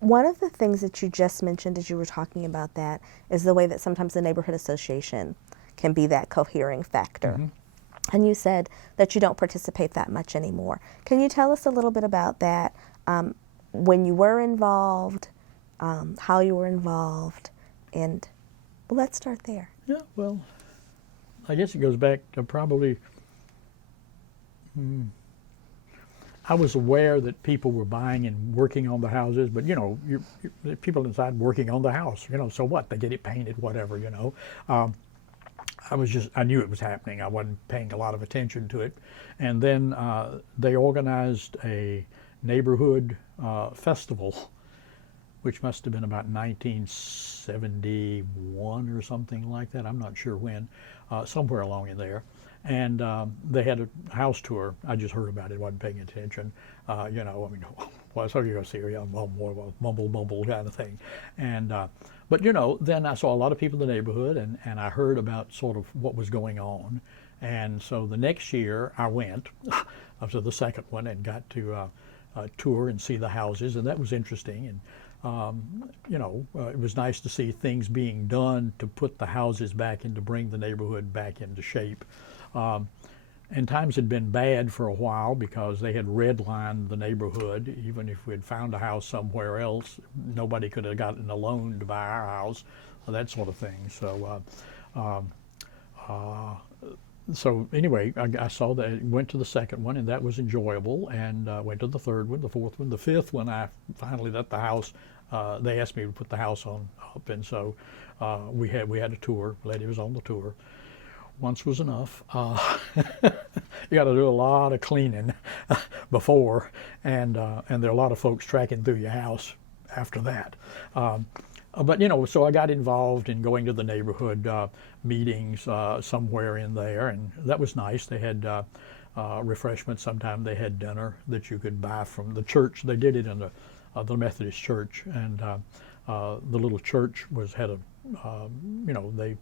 One of the things that you just mentioned as you were talking about that is the way that sometimes the neighborhood association can be that cohering factor. Mm-hmm. And you said that you don't participate that much anymore. Can you tell us a little bit about that, when you were involved, how you were involved, and let's start there. Yeah, well, I guess it goes back to probably, I was aware that people were buying and working on the houses, but people inside working on the house, so what? They get it painted, whatever, I knew it was happening. I wasn't paying a lot of attention to it. And then they organized a neighborhood festival, which must have been about 1971 or something like that. I'm not sure when, somewhere along in there. And they had a house tour. I just heard about it, wasn't paying attention. Well, so you're going to see mumble kind of thing. And but then I saw a lot of people in the neighborhood, and I heard about sort of what was going on. And so the next year I went up to the second one and got to tour and see the houses, and that was interesting. And it was nice to see things being done to put the houses back and to bring the neighborhood back into shape. And times had been bad for a while because they had redlined the neighborhood. Even if we had found a house somewhere else, nobody could have gotten a loan to buy our house, that sort of thing. So anyway, I saw that, went to the second one, and that was enjoyable, and went to the third one, the fourth one, the fifth one. I finally let the house. They asked me to put the house on up, and so we had a tour. Lady was on the tour. Once was enough. You got to do a lot of cleaning before, and there are a lot of folks tracking through your house after that. But so I got involved in going to the neighborhood meetings somewhere in there, and that was nice. They had refreshments. Sometimes they had dinner that you could buy from the church. They did it in the Methodist church, and the little church had a, they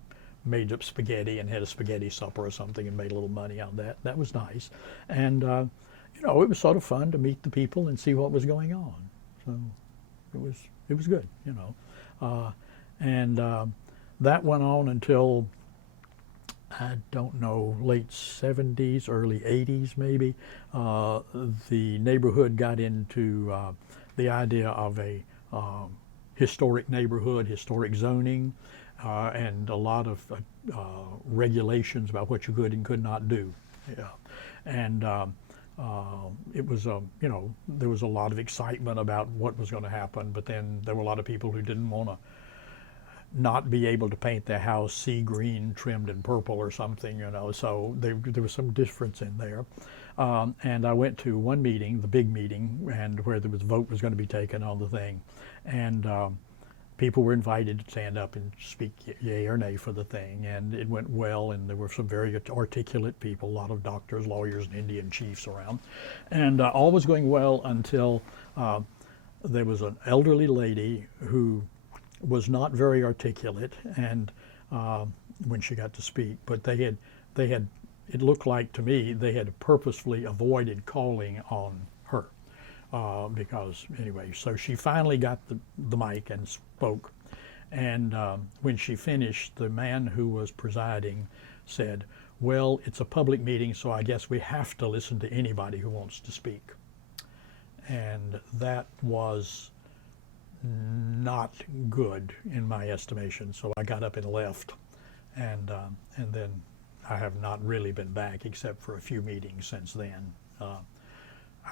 made up spaghetti and had a spaghetti supper or something and made a little money on that. That was nice, and it was sort of fun to meet the people and see what was going on. So it was good, and that went on until, I don't know, late 70s, early 80s maybe. The neighborhood got into the idea of a historic neighborhood, historic zoning, and a lot of regulations about what you could and could not do. Yeah. And it was, there was a lot of excitement about what was going to happen, but then there were a lot of people who didn't want to not be able to paint their house sea green trimmed in purple or something, so there was some difference in there. And I went to one meeting, the big meeting, and where the vote was going to be taken on the thing. And people were invited to stand up and speak yay or nay for the thing, and it went well, and there were some very articulate people, a lot of doctors, lawyers, and Indian chiefs around. And all was going well until there was an elderly lady who was not very articulate, and when she got to speak, but they had, it looked like to me, they had purposefully avoided calling on her. Because anyway, so she finally got the mic and spoke, and when she finished, the man who was presiding said, "Well, it's a public meeting, so I guess we have to listen to anybody who wants to speak." And that was not good in my estimation, so I got up and left, and then I have not really been back except for a few meetings since then.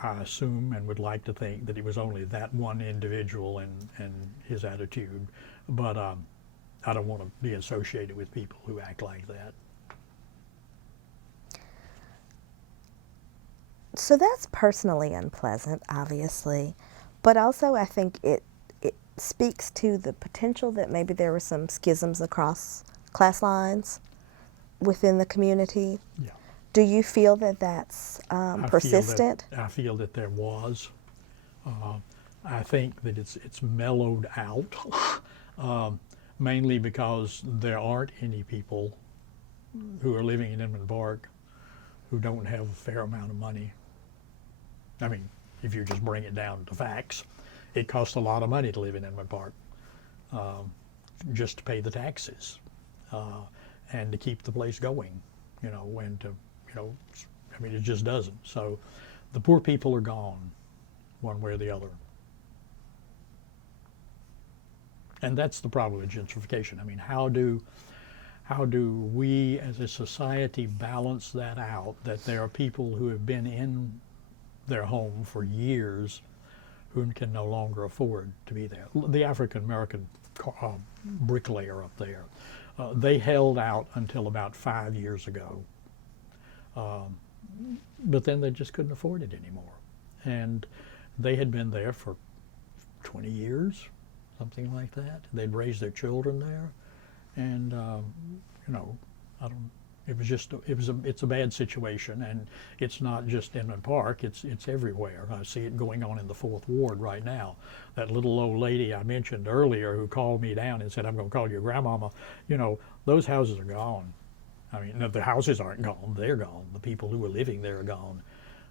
I assume and would like to think that it was only that one individual and his attitude, but I don't want to be associated with people who act like that. So that's personally unpleasant, obviously, but also I think it speaks to the potential that maybe there were some schisms across class lines within the community. Yeah. Do you feel that that's persistent? I feel that there was. I think that it's mellowed out, mainly because there aren't any people who are living in Inman Park who don't have a fair amount of money. I mean, if you just bring it down to facts, it costs a lot of money to live in Inman Park, just to pay the taxes and to keep the place going, and to, I mean, it just doesn't. So the poor people are gone one way or the other. And that's the problem with gentrification. I mean, how do we as a society balance that out, that there are people who have been in their home for years who can no longer afford to be there? The African American bricklayer up there, they held out until about 5 years ago. But then they just couldn't afford it anymore. And they had been there for 20 years, something like that. They'd raised their children there. And, it's a bad situation. And it's not just Inman Park, it's everywhere. I see it going on in the 4th Ward right now. That little old lady I mentioned earlier who called me down and said, "I'm going to call your grandmama," those houses are gone. I mean, the houses aren't gone, they're gone. The people who were living there are gone.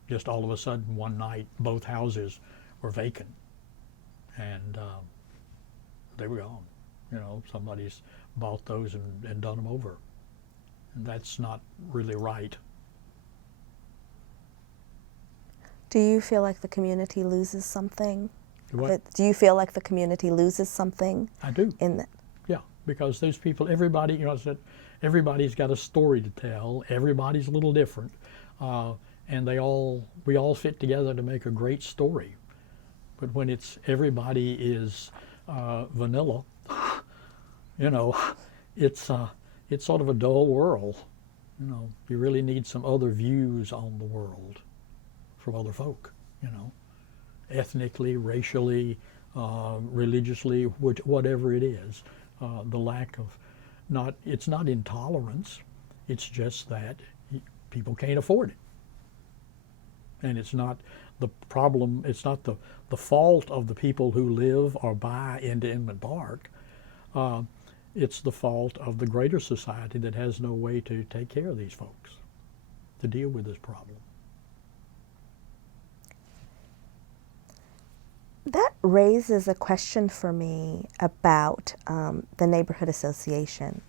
Just all of a sudden, one night, both houses were vacant. And they were gone. Somebody's bought those and done them over. And that's not really right. Do you feel like the community loses something? What? Do you feel like the community loses something? I do. In that? Yeah, because those people, everybody, you know, I said, everybody's got a story to tell. Everybody's a little different, and we all fit together to make a great story. But when everybody is vanilla, you know, it's sort of a dull world. You know, you really need some other views on the world from other folk. You know, ethnically, racially, religiously, whatever it is. The lack of it's not intolerance, it's just that people can't afford it. And it's not the problem, it's not the fault of the people who live or buy into Inman Park. It's the fault of the greater society that has no way to take care of these folks, to deal with this problem. That raises a question for me about the neighborhood association.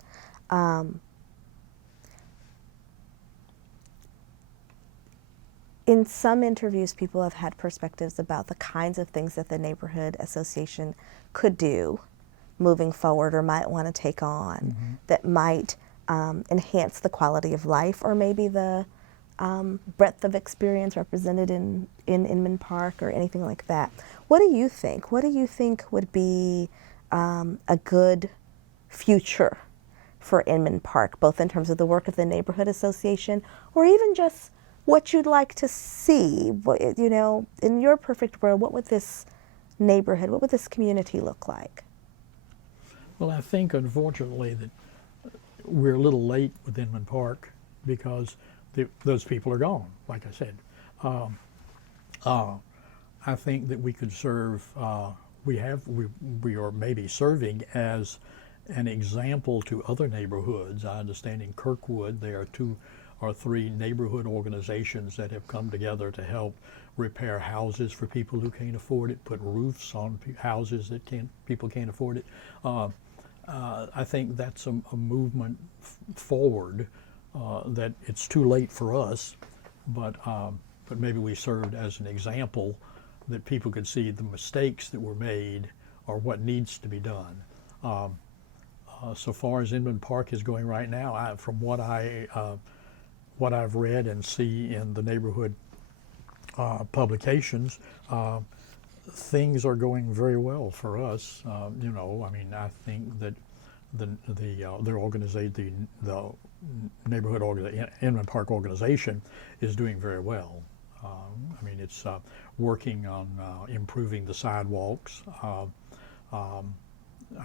In some interviews, people have had perspectives about the kinds of things that the neighborhood association could do moving forward or might want to take on that might enhance the quality of life or maybe the breadth of experience represented in Inman Park or anything like that. What do you think? What do you think would be a good future for Inman Park, both in terms of the work of the neighborhood association or even just what you'd like to see? What, you know, in your perfect world, what would this neighborhood, what would this community look like? Well, I think, unfortunately, that we're a little late with Inman Park because those people are gone, like I said. I think that we could serve, we are maybe serving as an example to other neighborhoods. I understand in Kirkwood there are 2 or 3 neighborhood organizations that have come together to help repair houses for people who can't afford it, put roofs on houses that people can't afford it. I think that's a movement forward that it's too late for us, but maybe we served as an example that people could see the mistakes that were made or what needs to be done. So far as Inman Park is going right now, from what I've read and see in the neighborhood publications, things are going very well for us. You know, I mean, I think that their organization, the neighborhood Inman Park organization, is doing very well. I mean, it's working on improving the sidewalks. I'm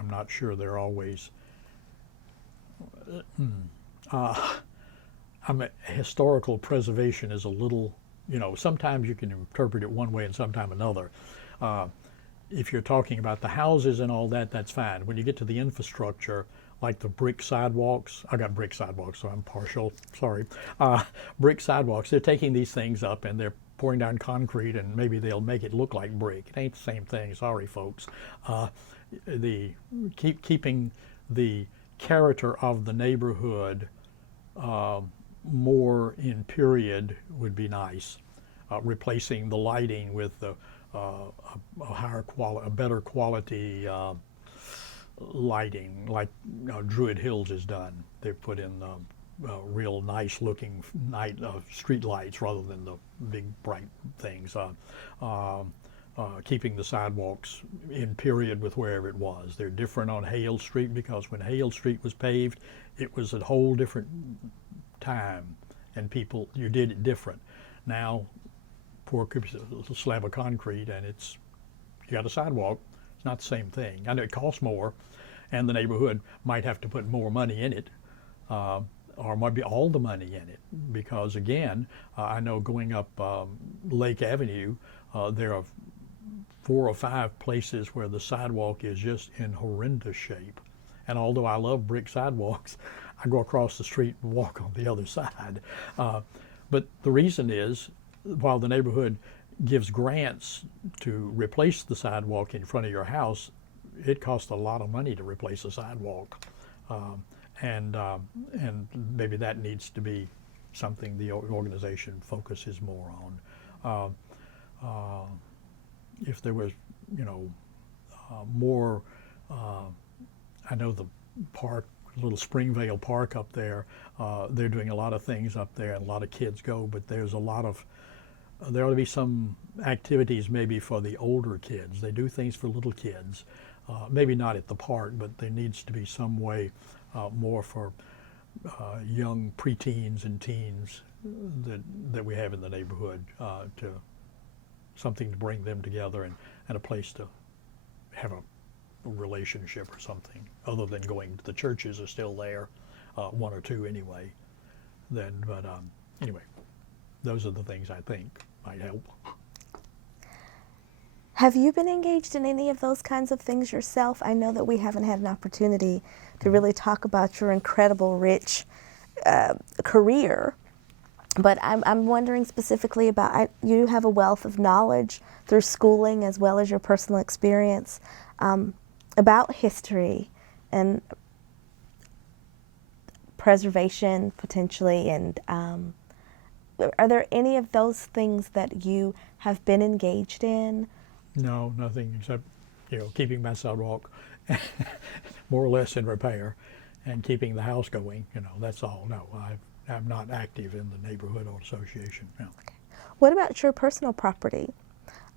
not sure they're always. Historical preservation is a little, you know, sometimes you can interpret it one way and sometimes another. If you're talking about the houses and all that, that's fine. When you get to the infrastructure, like the brick sidewalks, I got brick sidewalks, so I'm partial, sorry. Brick sidewalks, they're taking these things up and they're pouring down concrete and maybe they'll make it look like brick. It ain't the same thing, sorry folks. Keeping the character of the neighborhood more in period would be nice. Replacing the lighting with a higher quality, a better quality lighting, like Druid Hills has done. They've put in real nice looking night street lights rather than the big bright things. Keeping the sidewalks in period with wherever it was. They're different on Hale Street because when Hale Street was paved, it was a whole different time and you did it different. Now, pour a slab of concrete and you got a sidewalk. It's not the same thing. I know it costs more and the neighborhood might have to put more money in it or might be all the money in it because again, I know going up Lake Avenue, there are 4 or 5 places where the sidewalk is just in horrendous shape. And although I love brick sidewalks, I go across the street and walk on the other side. But the reason is, while the neighborhood gives grants to replace the sidewalk in front of your house, it costs a lot of money to replace a sidewalk. And maybe that needs to be something the organization focuses more on. if there was, you know, more, I know the park, little Springvale Park up there, they're doing a lot of things up there, and a lot of kids go, but there's a lot of, there ought to be some activities maybe for the older kids. They do things for little kids, maybe not at the park, but there needs to be some way more for young preteens and teens that we have in the neighborhood, to something to bring them together, and a place to have a relationship or something, other than going to the churches are still there, one or two anyway. Then, but anyway, those are the things I think might help. Have you been engaged in any of those kinds of things yourself? I know that we haven't had an opportunity to really talk about your incredible, rich career, but I'm wondering specifically about, you have a wealth of knowledge through schooling as well as your personal experience about history and preservation potentially, and are there any of those things that you have been engaged in? No, nothing except, you know, keeping my sidewalk more or less in repair and keeping the house going, you know, that's all. No, I'm not active in the neighborhood association. No. Okay. What about your personal property?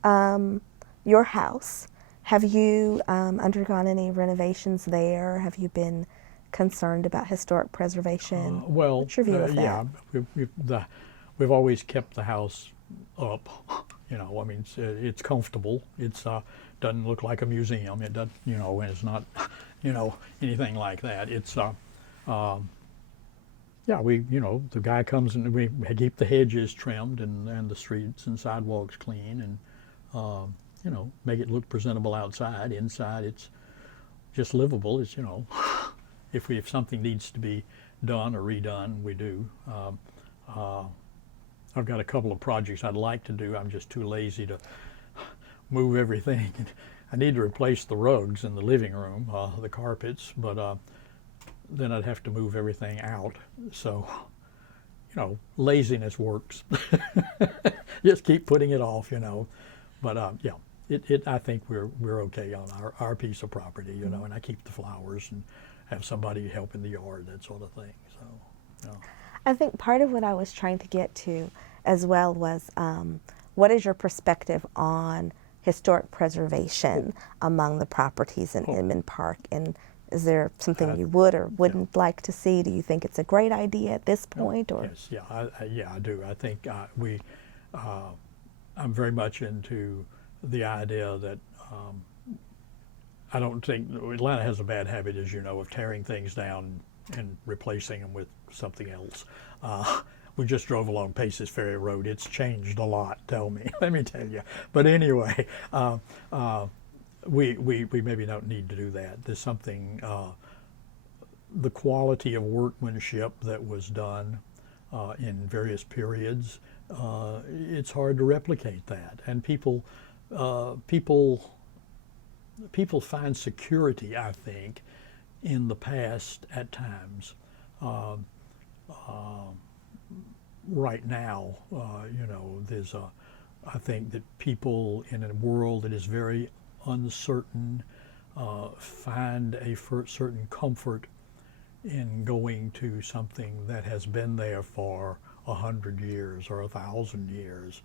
Your house, have you undergone any renovations there? Have you been concerned about historic preservation? Well, what's your view of that? yeah, we've always kept the house up. You know, I mean, it's comfortable. It's doesn't look like a museum. It doesn't, you know, and it's not, you know, anything like that. It's yeah, you know, the guy comes and we keep the hedges trimmed and the streets and sidewalks clean, and you know, make it look presentable outside. Inside, it's just livable. It's, you know, if something needs to be done or redone, we do. I've got a couple of projects I'd like to do. I'm just too lazy to move everything. I need to replace the rugs in the living room, the carpets, but then I'd have to move everything out. So, you know, laziness works. Just keep putting it off, you know. But yeah, I think we're okay on our piece of property, you know, and I keep the flowers and have somebody help in the yard, that sort of thing. So, you know. I think part of what I was trying to get to as well was, what is your perspective on historic preservation among the properties in Inman Park, and is there something you would or wouldn't like to see? Do you think it's a great idea at this point? Or yes, yeah, I do. I think I'm very much into the idea that I don't think Atlanta has a bad habit, as you know, of tearing things down and replacing them with something else. We just drove along Paces Ferry Road. It's changed a lot, let me tell you. But anyway, we maybe don't need to do that. There's something, the quality of workmanship that was done in various periods, it's hard to replicate that. And people find security, I think, in the past at times. Right now, you know, I think that people in a world that is very uncertain find a certain comfort in going to something that has been there for 100 years or 1,000 years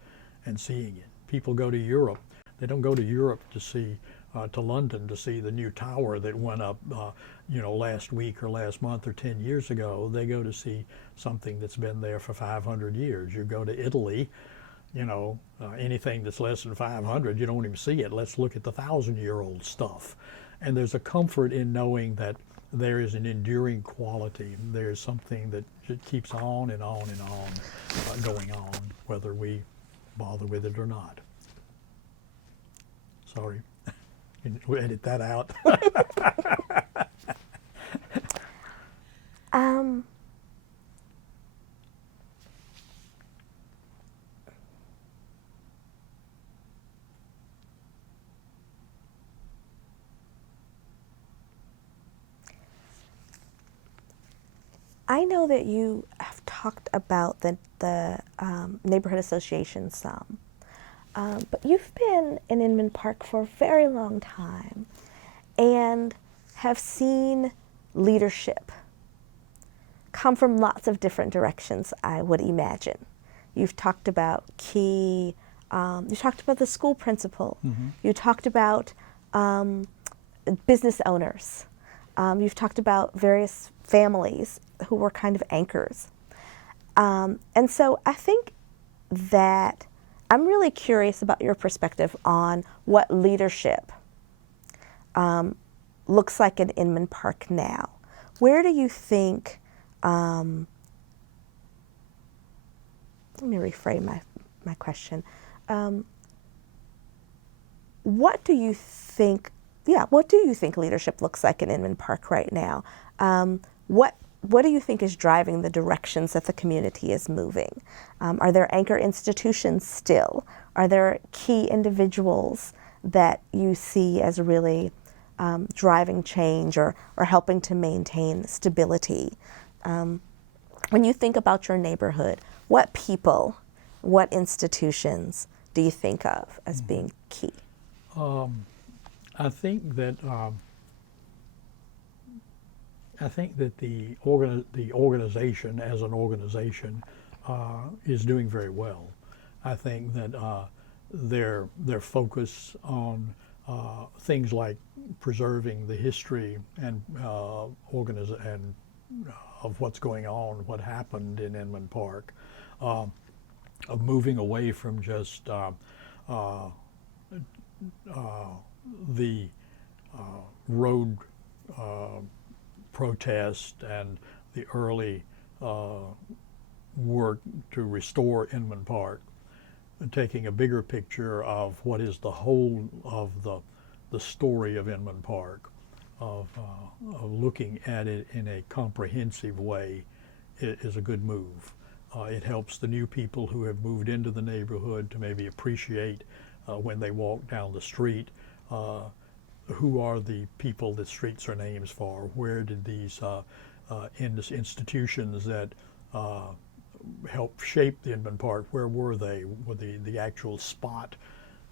and seeing it. People go to Europe. They don't go to Europe to see, to London to see the new tower that went up, you know, last week or last month or 10 years ago. They go to see something that's been there for 500 years. You go to Italy, you know, anything that's less than 500, you don't even see it. Let's look at the 1,000-year-old stuff. And there's a comfort in knowing that there is an enduring quality. There's something that keeps on and on and on going on, whether we bother with it or not. Sorry. We'll edit that out. I know that you have talked about the neighborhood association some. But you've been in Inman Park for a very long time and have seen leadership come from lots of different directions, I would imagine. You've talked about you talked about the school principal. Mm-hmm. You talked about business owners. You've talked about various families who were kind of anchors. And so I think that I'm really curious about your perspective on what leadership looks like in Inman Park now. Where do you think, let me reframe my question. What do you think leadership looks like in Inman Park right now? What do you think is driving the directions that the community is moving? Are there anchor institutions still? Are there key individuals that you see as really driving change or helping to maintain stability? When you think about your neighborhood, what people, what institutions do you think of as being key? I think that the organization as an organization is doing very well. I think that their focus on things like preserving the history and of what's going on, what happened in Inman Park, of moving away from just the road protest and the early work to restore Inman Park, and taking a bigger picture of what is the whole of the story of Inman Park, of looking at it in a comprehensive way, is a good move. It helps the new people who have moved into the neighborhood to maybe appreciate when they walk down the street, who are the people that streets are names for? Where did these institutions that helped shape the Inman Park, where were they? Were the actual spot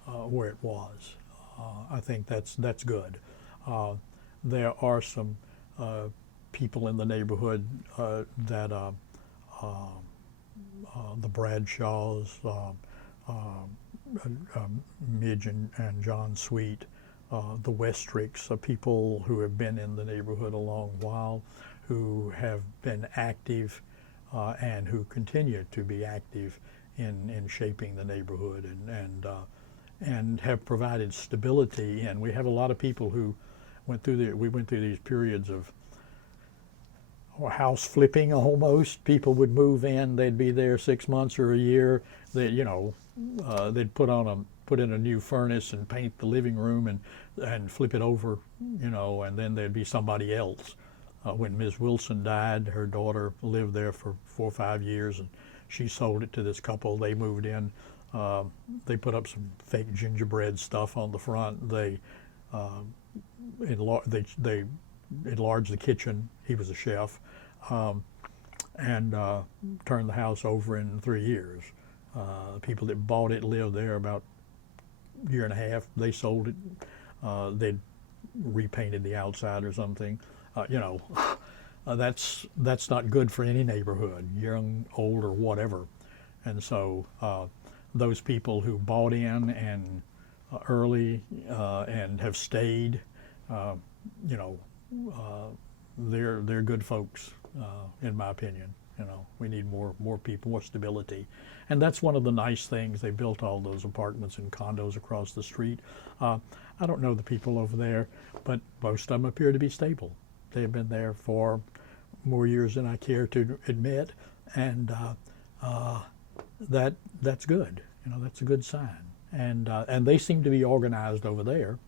where it was? I think that's good. There are some people in the neighborhood that the Bradshaws, Midge and John Sweet, the Westricks, people who have been in the neighborhood a long while, who have been active and who continue to be active in shaping the neighborhood and have provided stability. And we have a lot of people who we went through these periods of house flipping almost. People would move in, they'd be there 6 months or a year. They'd put in a new furnace and paint the living room and flip it over, and then there'd be somebody else. When Ms. Wilson died, her daughter lived there for 4 or 5 years, and she sold it to this couple. They moved in. They put up some fake gingerbread stuff on the front. They enlarged the kitchen. He was a chef, and turned the house over in 3 years. People that bought it lived there about a year and a half. They sold it. They'd repainted the outside or something. That's not good for any neighborhood, young, old, or whatever. And so those people who bought in and early and have stayed, they're good folks, in my opinion. We need more people, more stability. And that's one of the nice things. They built all those apartments and condos across the street. I don't know the people over there, but most of them appear to be stable. They have been there for more years than I care to admit, and that's good. That's a good sign. And they seem to be organized over there.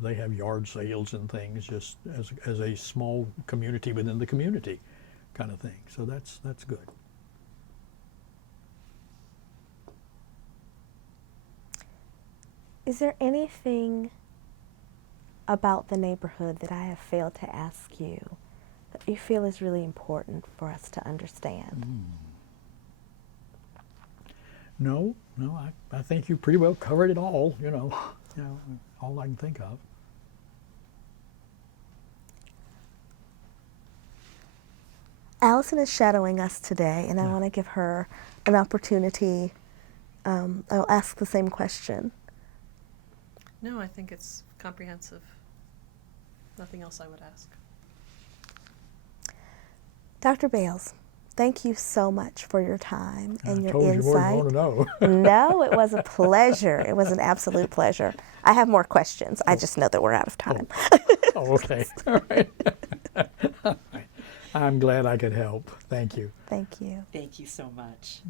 They have yard sales and things, just as a small community within the community, kind of thing. So that's good. Is there anything about the neighborhood that I have failed to ask you that you feel is really important for us to understand? No, I think you pretty well covered it all, all I can think of. Allison is shadowing us today, and I Yeah. want to give her an opportunity. I'll ask the same question. No, I think it's comprehensive. Nothing else I would ask. Dr. Bales, thank you so much for your time and your told you more than insight. you want to know. No, it was a pleasure. It was an absolute pleasure. I have more questions. I just know that we're out of time. Oh, okay. All right. All right. I'm glad I could help. Thank you. Thank you. Thank you so much.